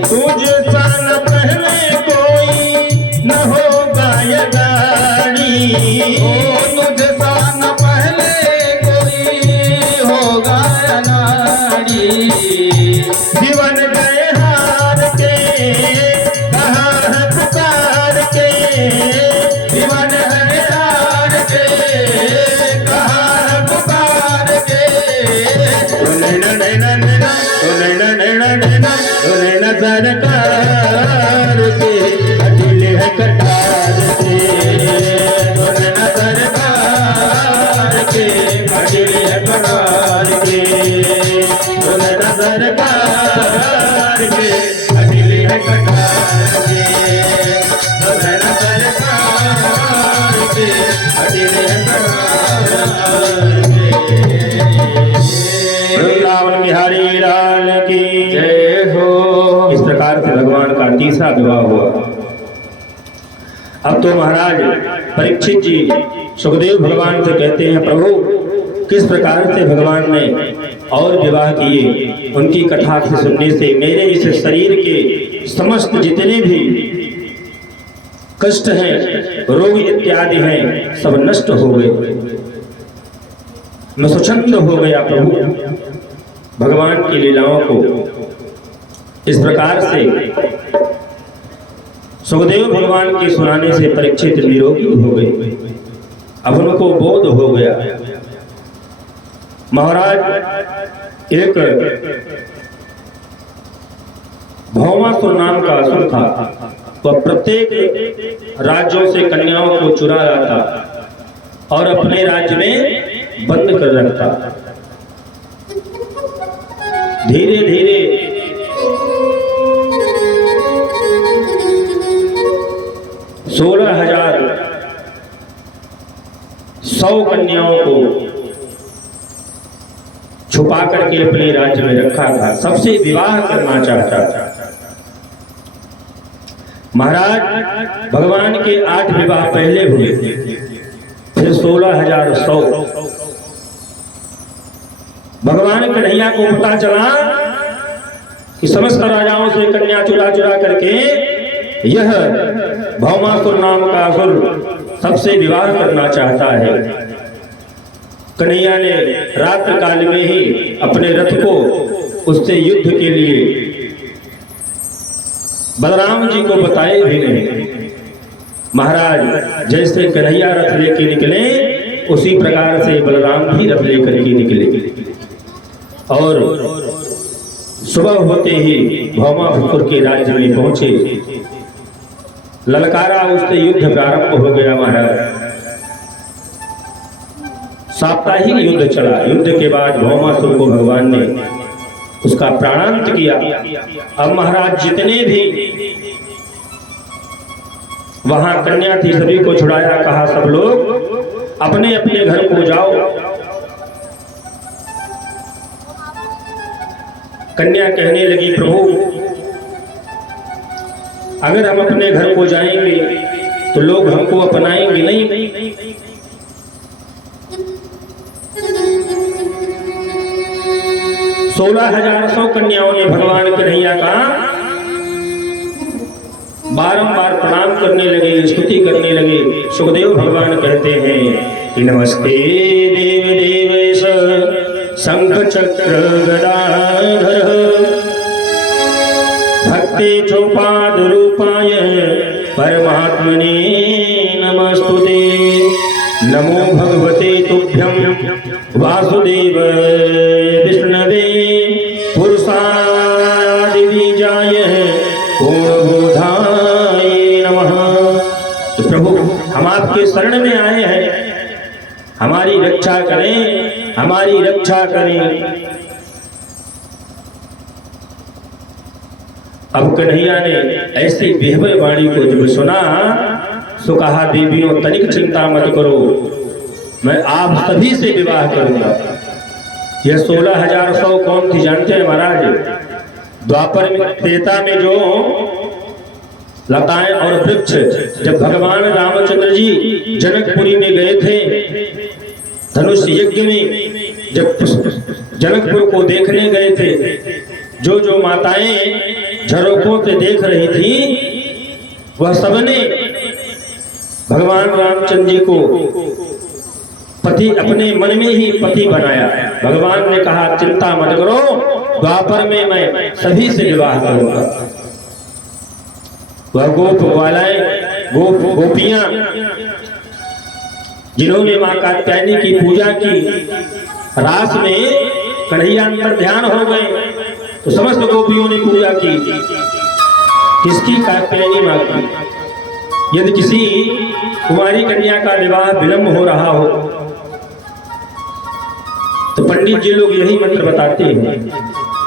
तुझ सन पहले कोई न होगा ये गाड़ी। तुझ सन पहले कोई होगा ये नारी। जीवन गए हार के कहाँ है पुकार के। जीवन है हार के कहाँ है पुकार के। सरकार के अडिल है कटार के। सरकार के अडिल है कटार के। सरकार के अडिल है कटार के। सरकार के अडिल है कटार के। वृंदावन बिहारी लाल की जय हो। इस प्रकार से भगवान का तीसरा विवाह हुआ। अब तो महाराज परीक्षित जी सुखदेव भगवान से कहते हैं, प्रभु किस प्रकार से भगवान ने और विवाह किए। उनकी कथा से सुनने से मेरे इस शरीर के समस्त जितने भी कष्ट हैं, रोग इत्यादि हैं, सब नष्ट हो गए। मैं स्वच्छंद हो गया प्रभु भगवान की लीलाओं को। इस प्रकार से सुखदेव भगवान के सुनाने से परीक्षित निरोगी हो गए। अब उनको बोध हो गया। महाराज एक भौमासुर नाम का असुर था। वह प्रत्येक राज्यों से कन्याओं को चुरा लाता और अपने राज्य में बंद कर रखता। धीरे धीरे 16,100 कन्याओं को छुपा करके अपने राज्य में रखा था। सबसे विवाह करना चाहता था। महाराज भगवान के 8 विवाह पहले हुए, फिर 16,100। भगवान कन्हैया को पता चला कि समस्त राजाओं से कन्या चुरा चुरा करके यह भौमासुर नाम का असुर सबसे विवाह करना चाहता है। कन्हैया ने रात्रि काल में ही अपने रथ को उससे युद्ध के लिए बलराम जी को बताए भी नहीं। महाराज जैसे कन्हैया रथ लेके निकले, उसी प्रकार से बलराम भी रथ लेकर के निकले और सुबह होते ही भौमासुर के राज्य में पहुंचे। ललकारा, उससे युद्ध प्रारंभ हो गया। महाराज साप्ताहिक युद्ध चला। युद्ध के बाद भौमासुर को भगवान ने उसका प्राणांत किया। अब महाराज जितने भी वहां कन्या थी सभी को छुड़ाया। कहा सब लोग अपने अपने घर को जाओ। कन्या कहने लगी, प्रभु अगर हम अपने घर को जाएंगे तो लोग हमको अपनाएंगे नहीं। 16,100 कन्याओं ने भगवान कन्हैया का बारंबार प्रणाम करने लगे, स्तुति करने लगे। सुखदेव भगवान कहते हैं कि नमस्ते देव देवेश शंख चक्र गदाधर भक्ति चौपाद रूपाय परमात्मने नमस्तुते। नमो भगवते तुभ्यं वासुदेव विष्णवे पुरुषादि बीजाय पूर्णबोधाय नमः। तो प्रभु हम आपके शरण में आए हैं, हमारी रक्षा करें, हमारी रक्षा करें। अब कन्हैया ने ऐसी बेहबर वाणी को जब सुना तो कहा, देवियों तनिक चिंता मत करो, मैं आप सभी से विवाह करूंगा। यह 16,100 कौन थी जानते हैं महाराज? द्वापर में त्रेता में जो लताएं और वृक्ष, जब भगवान रामचंद्र जी जनकपुरी में गए थे धनुष यज्ञ में जब जनकपुर को देखने गए थे, जो जो माताएं झरोकों से देख रही थी, वह सबने भगवान रामचंद्र जी को पति, अपने मन में ही पति बनाया। भगवान ने कहा चिंता मत करो, द्वापर में मैं सभी से विवाह करूंगा। वह गोप ग्वालाएं, गोपियां जिन्होंने मां कात्यायनी की पूजा की, रास में कन्हैया अंतर ध्यान हो गए तो समस्त गोपियों ने पूजा की। किसकी? कात्यायनी मां की। यदि किसी कुमारी कन्या का विवाह विलंब हो रहा हो तो पंडित जी लोग यही मंत्र बताते हैं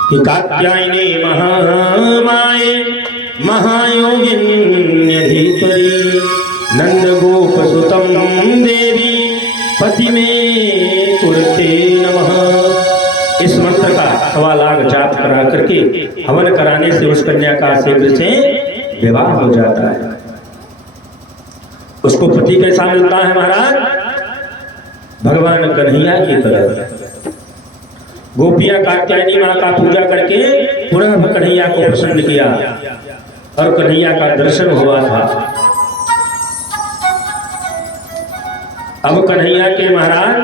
कि कात्यायनी महामाये महायोगिन्यधीश्वरी नंद गोप सुतम देवी पति में कुरते नमः। इस मंत्र का 1.25 लाख जाप करा करके हवन कराने से उस कन्या का शीघ्र से विवाह हो जाता है। उसको पति कैसा मिलता है महाराज? भगवान कन्हैया की तरह। गोपियां कात्यायनी मां का पूजा करके पुनः कन्हैया को प्रसन्न किया और कन्हैया का दर्शन हुआ था। अब कन्हैया के महाराज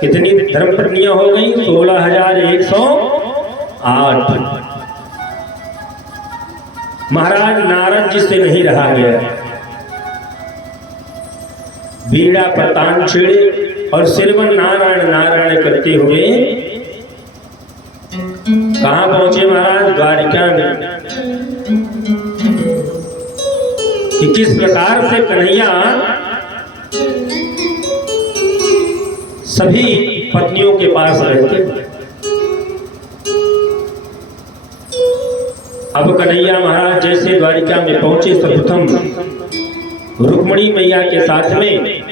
कितनी धर्मपत्नियां हो गई? 16,108। महाराज नारद जी से नहीं रहा गया, बीड़ा पर तान छेड़े और सिरवन नारायण नारायण करते हुए कहां पहुंचे महाराज? द्वारिका में। कि किस प्रकार से कन्हैया सभी पत्नियों के पास रहते। अब कन्हैया महाराज जैसे द्वारिका में पहुंचे, सर्वप्रथम रुक्मिणी मैया के साथ में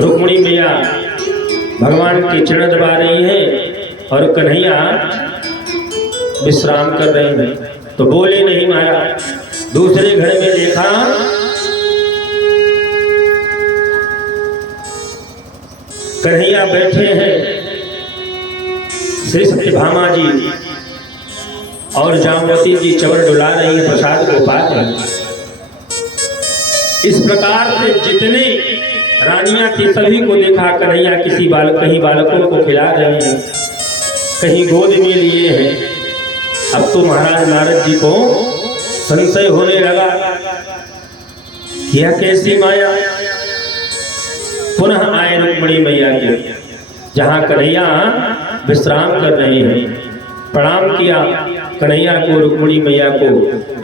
रुक्मिणी मैया भगवान के चरण दबा रही हैं और कन्हैया विश्राम कर रहे हैं। तो बोले नहीं महाराज। दूसरे घर में देखा कन्हैया बैठे हैं, श्री सत्यभामा जी और जामवती जी चवर डुला रही है, प्रसाद को पा रही है। इस प्रकार से जितने रानियां थी सभी को देखा कन्हैया किसी कहीं बालकों को खिला रहे हैं, कहीं गोद में लिए हैं। अब तो महाराज नारद जी को संशय होने लगा, यह कैसी माया। पुनः आए रुक्मिणी मैया के, जहां कन्हैया विश्राम कर रहे हैं। प्रणाम किया कन्हैया को, रुक्मिणी मैया को।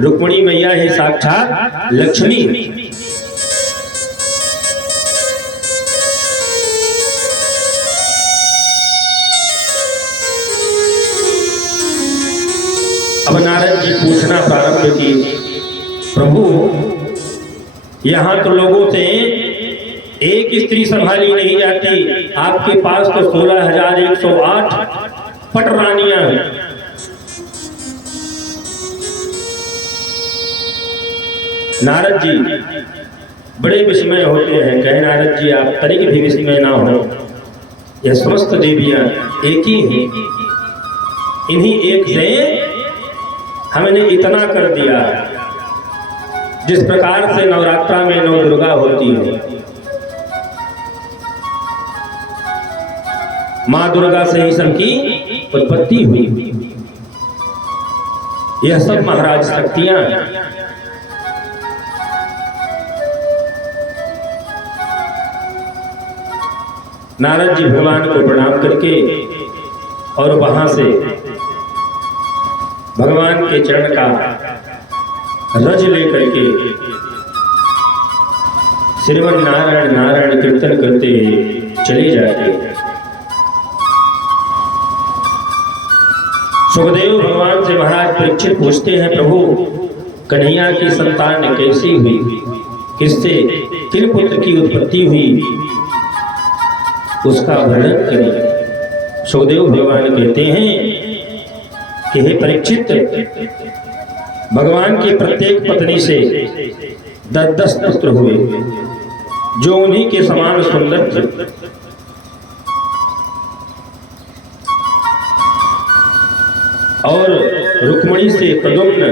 रुक्मिणी मैया ही साक्षात लक्ष्मी। अब नारद जी पूछना प्रारंभ किए, प्रभु यहां तो लोगों से एक स्त्री संभाली नहीं जाती, आपके पास तो 16,108 पट रानियां हैं। नारद जी बड़े विस्मय होते हैं। कहे नारद जी आप तनिक भी विस्मय ना हो, यह समस्त देवियां एक ही हैं। इन्हीं एक से हमने इतना कर दिया। जिस प्रकार से नवरात्रा में नौ दुर्गा होती है, मां दुर्गा से ही सबकी उत्पत्ति हुई। यह सब महाराज शक्तियां हैं। नारद जी भगवान को प्रणाम करके और वहां से भगवान के चरण का रज लेकर के श्रीमन नारायण नारायण कीर्तन करते चले जाते। सुखदेव भगवान से महाराज परीक्षित पूछते हैं, प्रभु कन्हैया की संतान कैसी हुई, किससे किन पुत्र की उत्पत्ति हुई, उसका वर्णन करें। सुखदेव भगवान कहते हैं कि हे परीक्षित, भगवान की प्रत्येक पत्नी से 10-10 पुत्र हुए। जो उन्हीं के समान सुंदर थे। और रुक्मिणी से प्रद्युम्न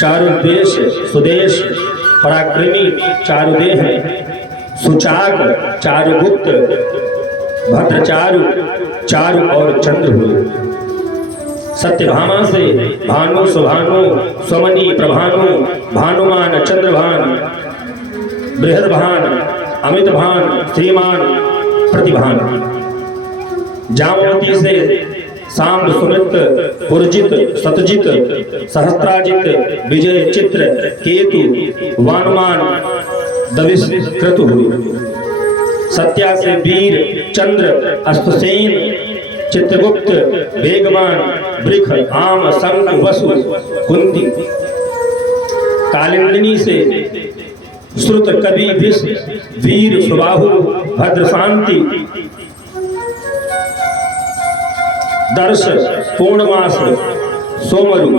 चारुदेश सुदेश पराक्रमी चारुदेह सुचाग चारुगुप्त भद्रचारु चारु और चंद्र हुए। सत्यभामा से भानु सुभानु स्वमनी प्रभानु भानुमान चंद्रभान बृहदभान अमितभान श्रीमान प्रतिभान। जामवती से सांब सुमित पुरजित सतजित सहस्त्राजित विजय चित्र केतु वानुमान दविष्कृत हुए। सत्या से वीर चंद्र अस्तसेन चित्रगुप्त वेगवान वृख आम शंख वसु कुंती। कालिंदिनी से श्रुत कवि विष वीर सुबाहु भद्रशांति दर्श पूर्णमास सोमरु।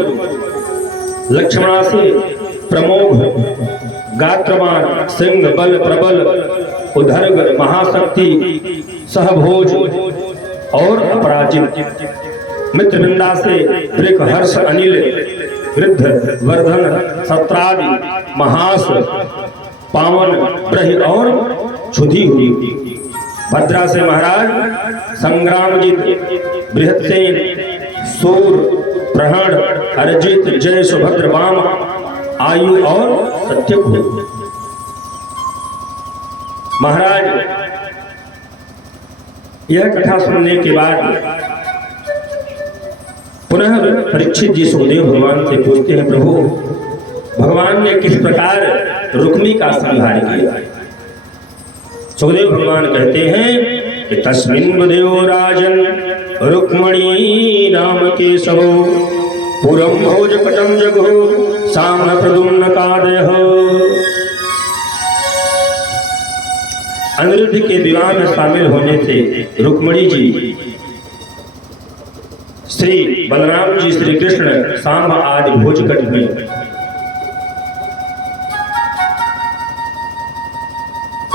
लक्ष्मणा से प्रमोघ गात्रवान सिंह बल प्रबल उधर्ग महाशक्ति सहभोज और अपराजित। मित्रवृंदा से वृक हर्ष अनिल वृद्ध वर्धन सत्रादि महास पावन ब्रहि और क्षुधि हुई। भद्रा से महाराज संग्रामजित बृहत्सेन सूर प्रहण अर्जित जय सुभद्र वाम आयु और सत्यक हुए। महाराज यह कथा सुनने के बाद पुनः परीक्षित जी सुखदेव भगवान से पूछते हैं, प्रभु भगवान ने किस प्रकार रुक्मी का संहार किया। सुखदेव भगवान कहते हैं कि तस्मिन् वदेयो राजन रुक्मणी नाम केशवो पुरम भोज पटम जगो साम प्रद्युम्न कादयः। अनिरुद्ध के विवाह में शामिल होने से रुक्मिणी जी श्री बलराम जी श्री कृष्ण सांब आदि भोजकट में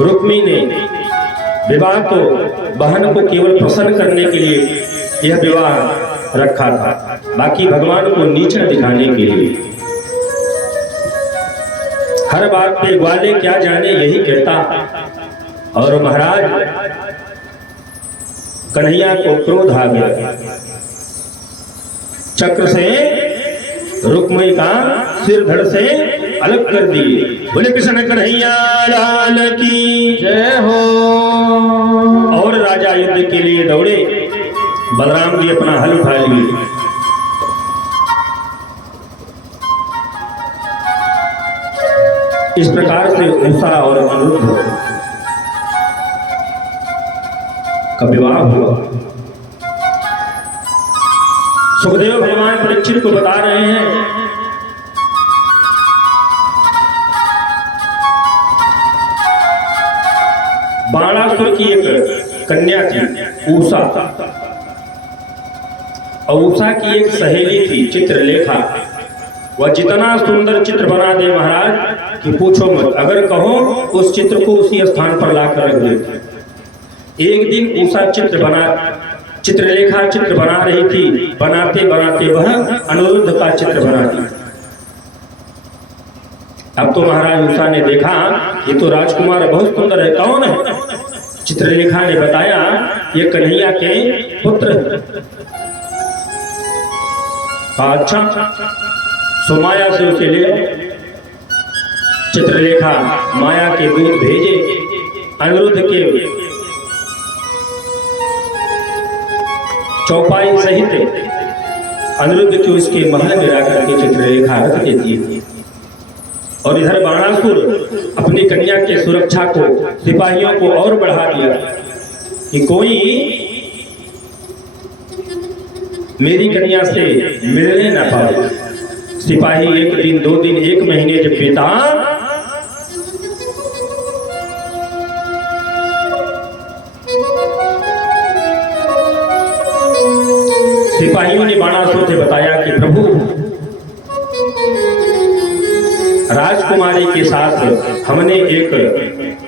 रुक्मी ने विवाह तो बहन को केवल प्रसन्न करने के लिए यह विवाह रखा था, बाकी भगवान को नीचा दिखाने के लिए। हर बात पे ग्वाले क्या जाने यही कहता। और महाराज कन्हैया को क्रोध आ गया, चक्र से रुक्मिणी का सिर धड़ से अलग कर दिए। बोले कृष्ण कन्हैया लाल की जय हो। और राजा युद्ध के लिए दौड़े। बलराम जी अपना हल उठा लिए। इस प्रकार से उषा और अनिरुद्ध का विवाह हुआ। सुखदेव भगवान परीक्षित को बता रहे हैं, बाणासुर की एक कन्या थी उषा, और उषा की एक सहेली थी चित्रलेखा। वह जितना सुंदर चित्र बना दे महाराज कि पूछो मत, अगर कहो उस चित्र को उसी स्थान पर लाकर रख देते। एक दिन उषा चित्रलेखा चित्र बना रही थी, बनाते बनाते वह अनिरुद्ध का चित्र बना दी। अब तो महाराज उषा ने देखा ये तो राजकुमार बहुत सुंदर है, कौन है? चित्रलेखा ने बताया ये कन्हैया के पुत्र। अच्छा, सो माया से उसे ले। चित्रलेखा माया के दूत भेजे, अनिरुद्ध के चौपाई सहित अनिरुद्ध के उसके महल में जाकर के चित्रलेखा रख देती है। और इधर बाणासुर अपनी कन्या के सुरक्षा को, सिपाहियों को और बढ़ा दिया कि कोई मेरी कन्या से मिलने न पाए। सिपाही एक दिन, दो दिन, एक महीने जब बीता, सिपाहियों ने बाणासुर से बताया कि प्रभु राजकुमारी के साथ हमने एक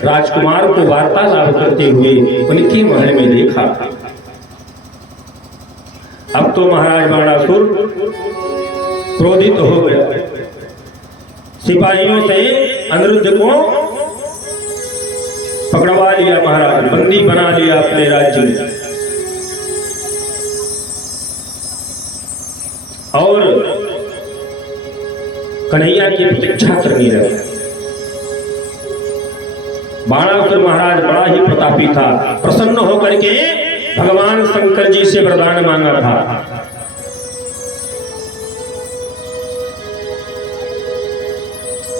राजकुमार को वार्तालाप करते हुए उनके महल में देखा। अब तो महाराज बाणासुर क्रोधित हो गया, सिपाहियों से अनिरुद्ध को पकड़वा लिया, महाराज बंदी बना लिया अपने राज्य में, और कन्हैया की प्रतीक्षा करने लगे। बाणासुर महाराज बड़ा ही प्रतापी था, प्रसन्न होकर के भगवान शंकर जी से वरदान मांगा था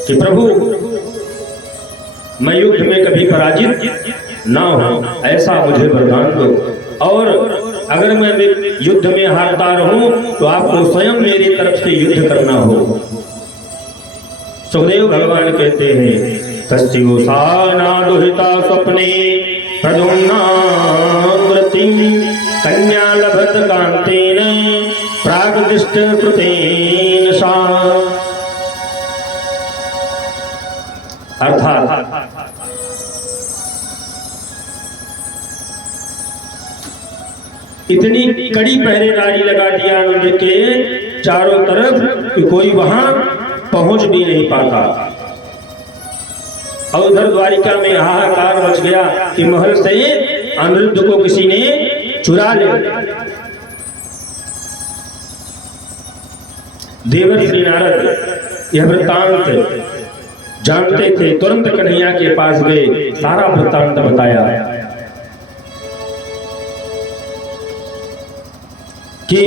कि प्रभु मैं युद्ध में कभी पराजित ना हो, ऐसा मुझे वरदान दो, और अगर मैं युद्ध में हारता रहूं तो आपको स्वयं मेरी तरफ से युद्ध करना हो। सुखदेव भगवान कहते हैं तस्यो साना दुहिता स्वप्ने प्रद्युम्नावृतिं कन्या लभत कांतेन प्रागदिष्ट कृतेन सा। अर्थात इतनी कड़ी पहरेदारी लगा दिया उनके के चारों तरफ कि कोई वहां पहुंच भी नहीं पाता, और उधर द्वारिका में हाहाकार मच गया कि महल से अनिरुद्ध को किसी ने चुरा लिया। देवर श्री नारद यह वृत्तांत जानते थे, तुरंत कन्हैया के पास गए, सारा वृत्तांत बताया कि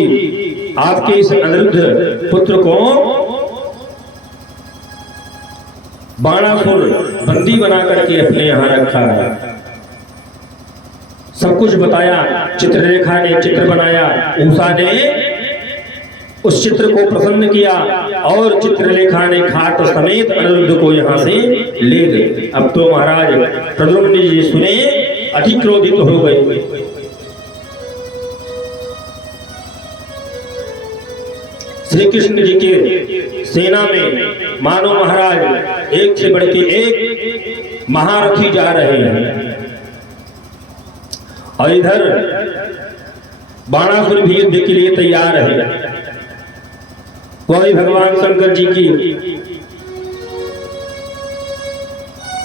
आपके इस अनिरुद्ध पुत्र को बाणासुर बंदी बना करके अपने यहां रखा है। सब कुछ बताया, चित्ररेखा ने चित्र बनाया, उषा ने उस चित्र को प्रसन्न किया, और चित्रलेखा ने खाट समेत अनिरुद्ध को यहां से ले गए। अब तो महाराज प्रद्युम्न जी सुने, अति क्रोधित हो गए। श्री कृष्ण जी के सेना में मानो महाराज एक से बढ़ के एक महारथी जा रहे हैं, और इधर बाणासुर भी युद्ध के लिए तैयार है। वही भगवान शंकर जी की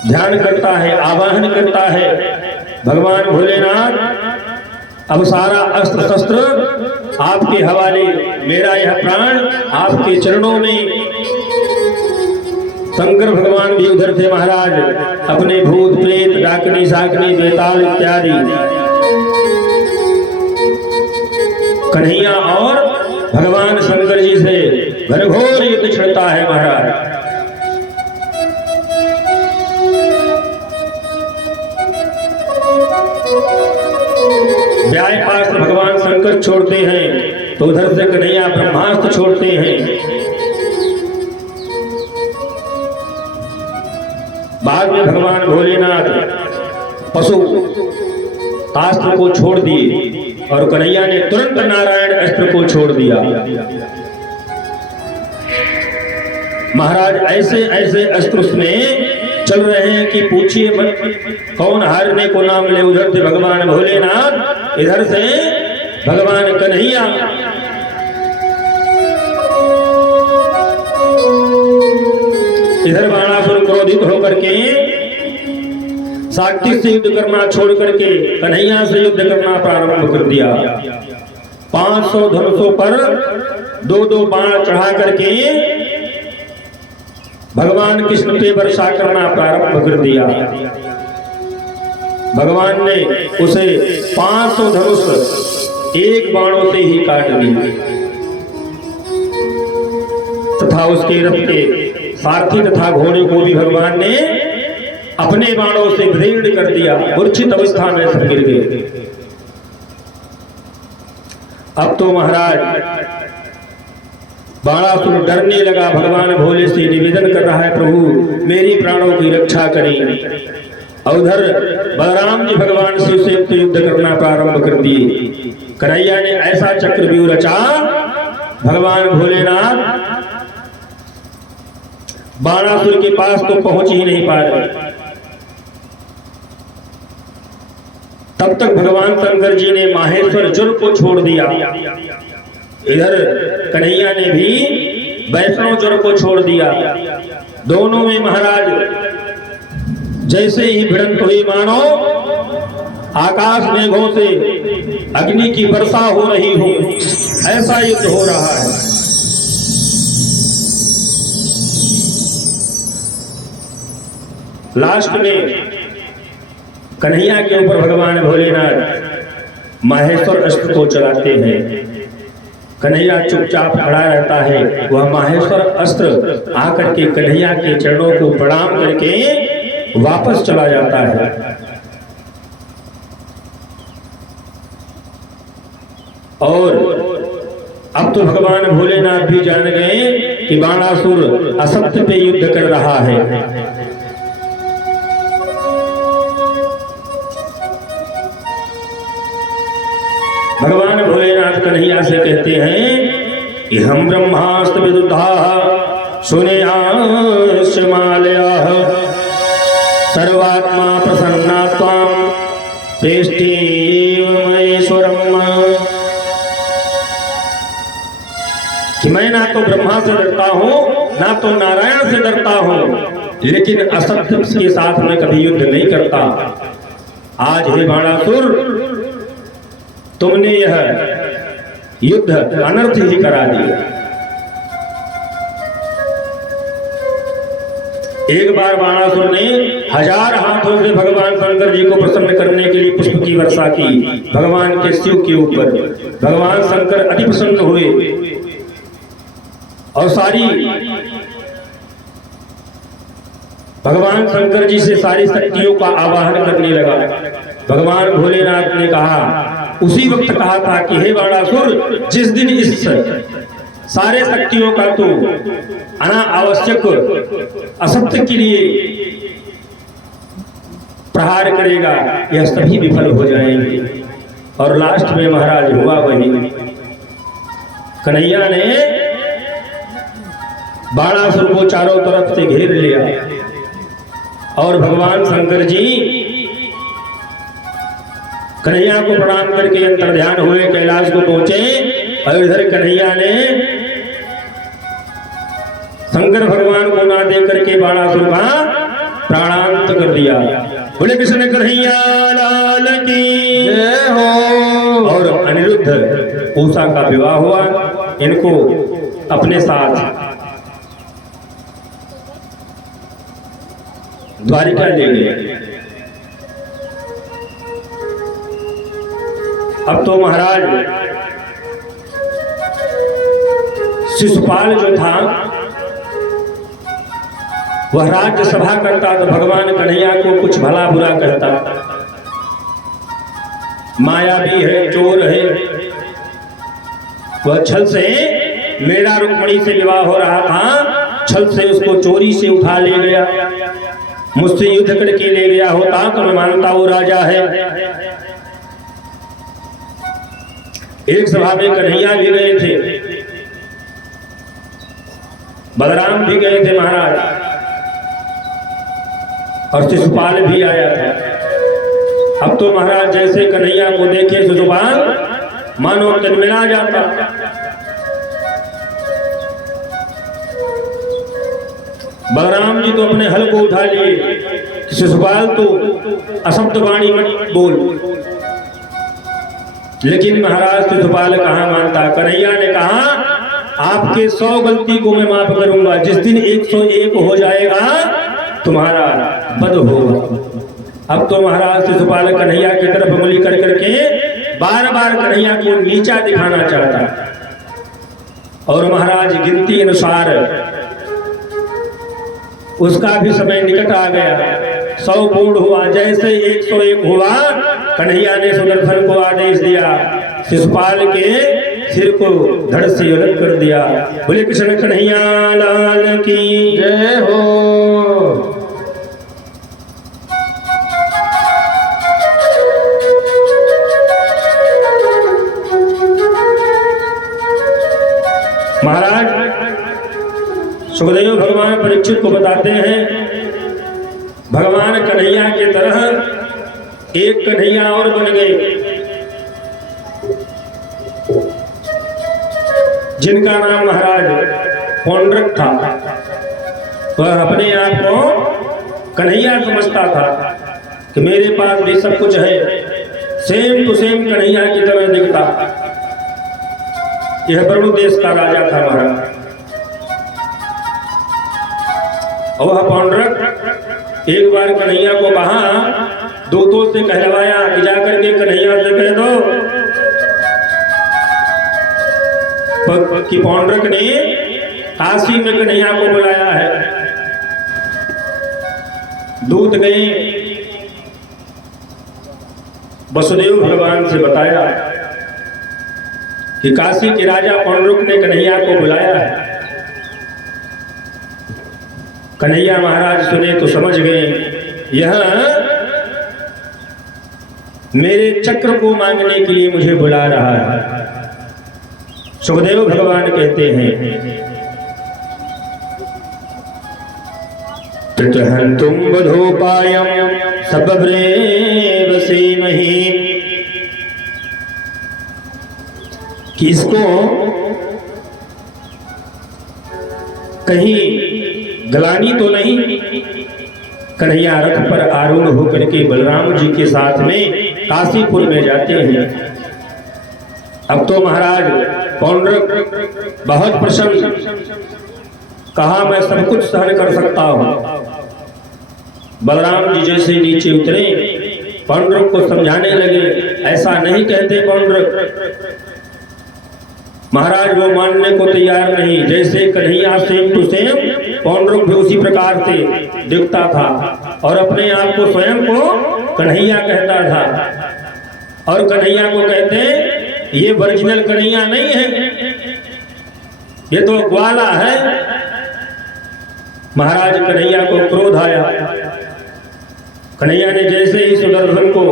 ध्यान करता है, आवाहन करता है। भगवान भोलेनाथ अब सारा अस्त्र शस्त्र आपके हवाले, मेरा यह प्राण आपके चरणों में। शंकर भगवान भी उधर थे महाराज, अपने भूत प्रेत डाकनी शाकनी बेताल इत्यादि कन्हैया और भगवान शंकर जी से घनघोर युद्ध छिड़ता है महाराज। व्यायपास्त्र भगवान शंकर छोड़ते हैं तो उधर से कन्हैया ब्रह्मास्त्र छोड़ते हैं। बाद में भगवान भोलेनाथ पशु अस्त्र को छोड़ दिए और कन्हैया ने तुरंत नारायण अस्त्र को छोड़ दिया। महाराज ऐसे ऐसे अस्त्र उसमें चल रहे हैं कि पूछिए मत, कौन हारने को नाम ले। उधर से भगवान भोलेनाथ, इधर से भगवान कन्हैया। इधर बाणासुर क्रोधित होकर के सात्विक से युद्ध करना छोड़ करके कन्हैया से युद्ध करना प्रारंभ कर दिया। 500 धनुषों पर 2-2 बाण चढ़ा करके भगवान कृष्ण पे वर्षा करना प्रारंभ कर दिया। भगवान ने उसे 500 धनुष एक बाणों से ही काट दिए तथा उसके रथ के सारथी तथा घोड़े को भी भगवान ने अपने बाणों से विदीर्ण कर दिया। मूर्छित अवस्था में सब गिर गए। अब तो महाराज बाणासुर डरने लगा, भगवान भोले से निवेदन कर रहा है, प्रभु मेरी प्राणों की रक्षा करें। और उधर बलराम जी भगवान शिव से युद्ध करना प्रारंभ कर दिए। कन्हैया ने ऐसा चक्रव्यूह रचा, भगवान भोलेनाथ बाणासुर के पास तो पहुंच ही नहीं पा रहे। तब तक भगवान शंकर जी ने माहेश्वर जुर को छोड़ दिया, इधर कन्हैया ने भी वैष्णव जुर को छोड़ दिया। दोनों में महाराज जैसे ही भिड़ंत हुई, मानो आकाश मेघों से अग्नि की वर्षा हो रही हो, ऐसा युद्ध हो रहा है। लास्ट में कन्हैया के ऊपर भगवान भोलेनाथ माहेश्वर अस्त्र को चलाते हैं। कन्हैया चुपचाप खड़ा रहता है। वह माहेश्वर अस्त्र आकर के कन्हैया के चरणों को प्रणाम करके वापस चला जाता है। और अब तो भगवान भोलेनाथ भी जान गए कि बाणासुर असत्य पे युद्ध कर रहा है। भगवान भोलेनाथ कन्हैया से कहते हैं कि हम ब्रह्मास्त्र विदुधा सुनेयाश्मालया सर्वात्मा प्रसन्ना त्वां प्रेष्ठेव महेश्वरम्, कि मैं ना तो ब्रह्मा से डरता हूं ना तो नारायण से डरता हूं, लेकिन असत्य के साथ मैं कभी युद्ध नहीं करता। आज हे बाणासुर, तुमने यह युद्ध अनर्थ ही करा दिया। एक बार बाणासुर ने 1000 हाथों से भगवान शंकर जी को प्रसन्न करने के लिए पुष्प की वर्षा की भगवान के शिव के ऊपर। भगवान शंकर अति प्रसन्न हुए और सारी भगवान शंकर जी से सारी शक्तियों का आवाहन करने लगा। भगवान भोलेनाथ ने कहा, उसी वक्त कहा था कि हे बाणासुर, जिस दिन इस सारे शक्तियों का तो अनावश्यक असत्य के लिए प्रहार करेगा, यह सभी विफल हो जाएंगे। और लास्ट में महाराज हुआ वही। कन्हैया ने बाणासुर को चारों तरफ से घेर लिया और भगवान शंकर जी कन्हैया को प्रणाम करके अंतर्ध्यान हुए, कैलाश को पहुंचे। और इधर कन्हैया ने शंकर भगवान को ना दे करके बाणासुर का प्राणांत कर दिया। बोले कृष्ण कन्हैया लाल की जय हो। और अनिरुद्ध उषा का विवाह हुआ। इनको अपने साथ द्वारिका ले गए। अब तो महाराज शिशुपाल जो था वह राज्य सभा करता, तो भगवान कन्हैया को कुछ भला बुरा कहता। मायावी है, चोर है। वह छल से, मेरा रुक्मणी से विवाह हो रहा था, छल से उसको चोरी से उठा ले गया। मुझसे युद्ध करके ले गया होता तो मैं मानता वो राजा है। एक सभा में कन्हैया भी गए थे, बलराम भी गए थे महाराज, और शिशुपाल भी आया था। अब तो महाराज जैसे कन्हैया को देखे शिशुपाल मानो तन्मना जाता। बलराम जी तो अपने हल को उठा लिए, शिशुपाल तो अशब्द वाणी मत बोल। लेकिन महाराज शिशुपाल कहाँ मानता। कन्हैया ने कहा, आपके 100 गलती को मैं माफ करूंगा, जिस दिन 101 हो जाएगा तुम्हारा बद होगा। अब तो महाराज शिशुपाल कन्हैया की तरफ उंगली कर करके बार बार कन्हैया को नीचा दिखाना चाहता। और महाराज गिनती अनुसार उसका भी समय निकट आ गया। 100 पूर्ण हुआ। जैसे 101 हुआ, कन्हैया ने सुदर्शन को आदेश दिया, शिशुपाल के सिर को धड़ से अलग कर दिया। बोले कृष्ण कन्हैया लाल की जय हो। महाराज सुखदेव भगवान परीक्षित को बताते हैं, भगवान कन्हैया की तरह एक कन्हैया और बन गए जिनका नाम महाराज पौंड्रक था। वह अपने आप को कन्हैया समझता था कि मेरे पास भी सब कुछ है, सेम टू सेम कन्हैया की तरह दिखता। यह ब्रह्म देश का राजा था महाराज। और वह पौंड्रक एक बार कन्हैया को कहा, दूतों से कहलवाया कि जाकर के कन्हैया से कह दो कि पौंड्रक ने काशी में कन्हैया को बुलाया है। दूत गए, वसुदेव भगवान से बताया कि काशी के राजा पौंड्रक ने कन्हैया को बुलाया है। कन्हैया महाराज सुने तो समझ गए, यह मेरे चक्र को मांगने के लिए मुझे बुला रहा है। सुखदेव भगवान कहते हैं, तुम बधोपायम सबब्रेव से नहीं, कि इसको कहीं गलानी तो नहीं। कन्हैया रथ पर आरूढ़ होकर के बलराम जी के साथ में काशीपुर में जाते हैं। अब तो महाराज पौंड्रक बहुत प्रसन्न, कहा मैं सब कुछ सहन कर सकता हूं। बलराम जी जैसे नीचे उतरे, पौंड्रक को समझाने लगे, ऐसा नहीं कहते पौंड्रक। महाराज वो मानने को तैयार नहीं। जैसे Kanhaiya same to same, Paundrak भी उसी प्रकार से दिखता था और अपने आप को स्वयं को कन्हैया कहता था। और कन्हैया को कहते ये ओरिजिनल कन्हैया नहीं है, ये तो ग्वाला है। महाराज कन्हैया को क्रोध आया। कन्हैया ने जैसे ही सुदर्शन को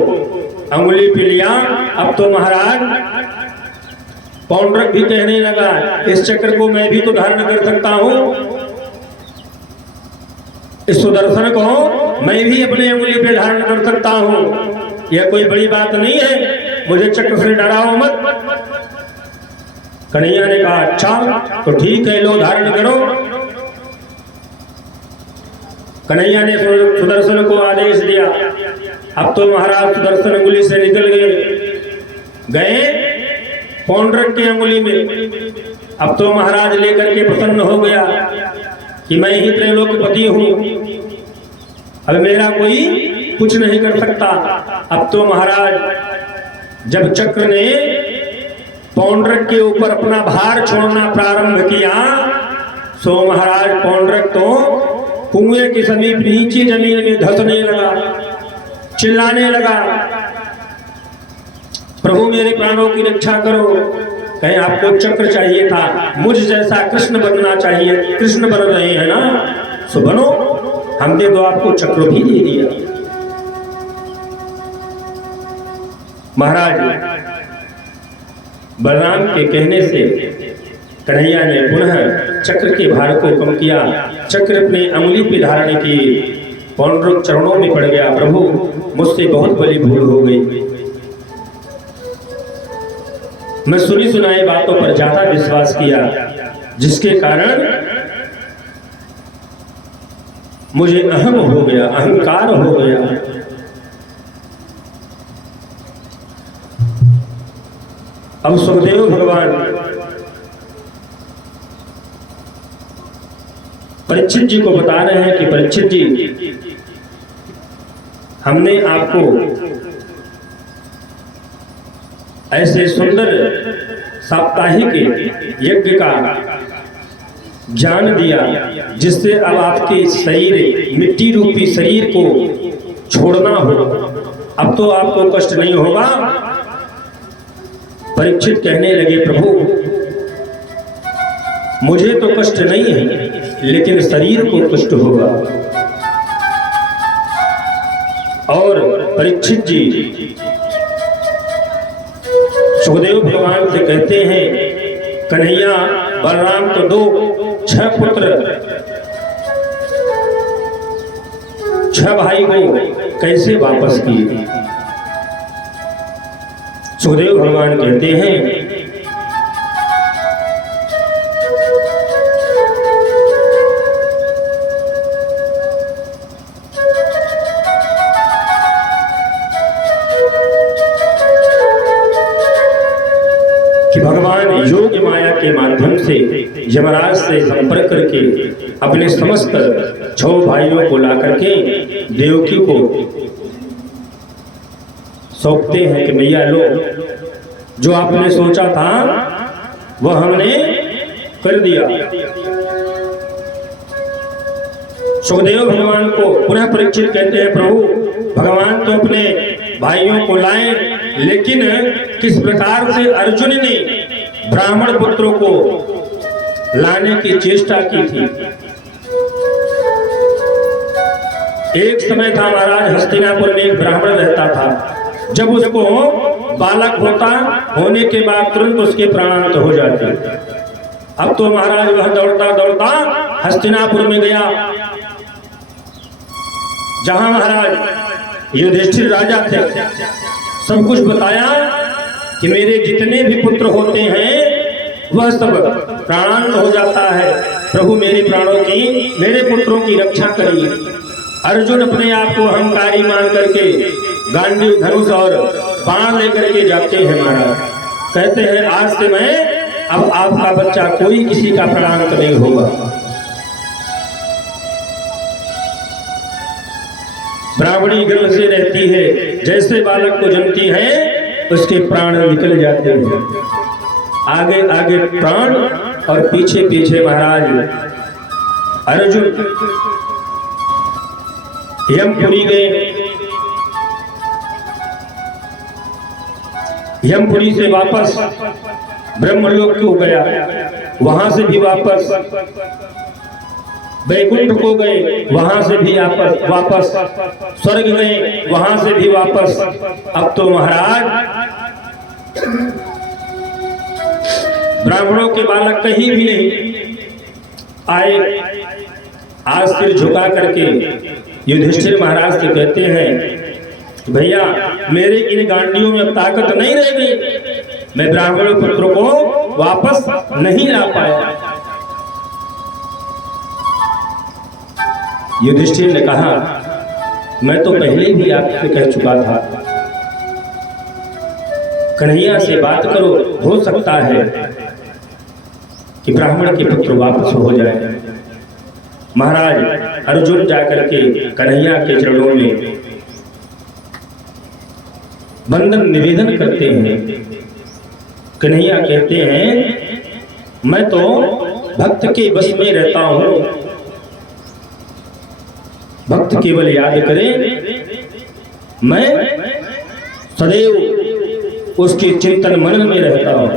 अंगुली पे लिया, अब तो महाराज पौंड्रक भी कहने लगा, इस चक्र को मैं भी तो धारण कर सकता हूं, इस सुदर्शन को मैं भी अपने अंगुली पे धारण कर सकता हूं। यह कोई बड़ी बात नहीं है, मुझे चक्र से डराओ मत। कन्हैया ने कहा, अच्छा तो ठीक है, लो धारण करो। कन्हैया ने सुदर्शन को आदेश दिया। अब तो महाराज सुदर्शन अंगुली से निकल गए पौंड्रक की अंगुली में। अब तो महाराज लेकर के प्रसन्न हो गया कि मैं ही त्रैलोक्यपति हूं, अब मेरा कोई कुछ नहीं कर सकता। अब तो महाराज जब चक्र ने पौंड्रक के ऊपर अपना भार छोड़ना प्रारंभ किया, सो महाराज पौंड्रक तो कुएं के समीप नीचे जमीन में धंसने लगा, चिल्लाने लगा, प्रभु मेरे प्राणों की रक्षा करो। कहीं आपको चक्र चाहिए था, मुझ जैसा कृष्ण बनना चाहिए, कृष्ण बन रहे हैं ना, सो बनो, हमने तो आपको चक्र भी दे दिया। महाराज बलराम के कहने से कन्हैया ने पुनः चक्र के भार को कम किया। चक्र अपने अंगुली पे धारण की, पौंड्रक चरणों में पड़ गया, प्रभु मुझसे बहुत बड़ी भूल हो गई, मैं सुनी सुनाई बातों पर ज्यादा विश्वास किया, जिसके कारण मुझे अहम हो गया, अहंकार हो गया। अब सुखदेव भगवान परीक्षित जी को बता रहे हैं कि परीक्षित जी, हमने आपको ऐसे सुंदर साप्ताहिक यज्ञ का ज्ञान दिया, जिससे अब आपके शरीर, मिट्टी रूपी शरीर को छोड़ना हो। अब तो आपको कष्ट नहीं होगा। परीक्षित कहने लगे, प्रभु मुझे तो कष्ट नहीं है, लेकिन शरीर को कष्ट होगा। और परीक्षित जी सुखदेव भगवान से कहते हैं, कन्हैया बलराम तो 6 पुत्र, 6 भाई को कैसे वापस किए। सुखदेव भगवान कहते हैं कि भगवान योग माया के माध्यम से यमराज से संपर्क करके अपने समस्त 6 भाइयों को ला करके देवकी को सौंपते हैं कि मैया लो, जो आपने सोचा था वह हमने कर दिया। सुखदेव भगवान को पुनः परीक्षित कहते हैं, प्रभु भगवान तो अपने भाइयों को लाए, लेकिन किस प्रकार से अर्जुन ने ब्राह्मण पुत्रों को लाने की चेष्टा की थी। एक समय था महाराज, हस्तिनापुर में एक ब्राह्मण रहता था। जब उसको बालक होने के बाद तुरंत उसके प्राणांत हो जाते। अब तो महाराज वह दौड़ता दौड़ता हस्तिनापुर में गया, जहां महाराज युधिष्ठिर राजा थे। सब कुछ बताया कि मेरे जितने भी पुत्र होते हैं वह सब प्राणांत हो जाता है, प्रभु मेरे प्राणों की, मेरे पुत्रों की रक्षा करिए। अर्जुन अपने आप को अहंकारी मान करके गांडीव, धनुष और बाण लेकर के जाते हैं महाराज। कहते हैं आज से मैं, अब आपका बच्चा कोई किसी का प्राणांत नहीं होगा। ब्राह्मणी गर्भ से रहती है, जैसे बालक को जन्मती है उसके प्राण निकल जाते हैं। आगे आगे प्राण और पीछे पीछे महाराज अर्जुन यमपुरी गए। यमपुरी से वापस ब्रह्मलोक को गया, वहां से भी वापस वैकुंठ को गए, वहां से भी वापस स्वर्ग गए, वहां से भी वापस। अब तो महाराज ब्राह्मणों के बालक कहीं भी नहीं आए। आज सिर झुका करके युधिष्ठिर महाराज से कहते हैं, भैया मेरे इन गांडियों में ताकत नहीं रह गई, मैं ब्राह्मण पुत्रों को वापस नहीं ला पाया। युधिष्ठिर ने कहा, मैं तो पहले भी आपसे कह चुका था, कन्हैया से बात करो, हो सकता है कि ब्राह्मण के पुत्र वापस हो जाए। महाराज अर्जुन जाकर के कन्हैया के चरणों में वंदन निवेदन करते हैं। कन्हैया कहते हैं, मैं तो भक्त के वश में रहता हूं, भक्त केवल याद करे, मैं सदैव उसके चिंतन मनन में रहता हूं।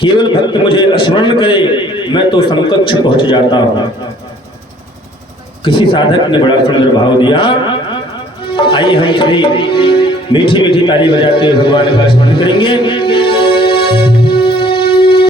केवल भक्त मुझे स्मरण करे, मैं तो समकक्ष पहुंच जाता हूं। किसी साधक ने बड़ा सुंदर भाव दिया। आइए हम सभी मीठी मीठी ताली बजाते हुए भगवान का स्मरण करेंगे।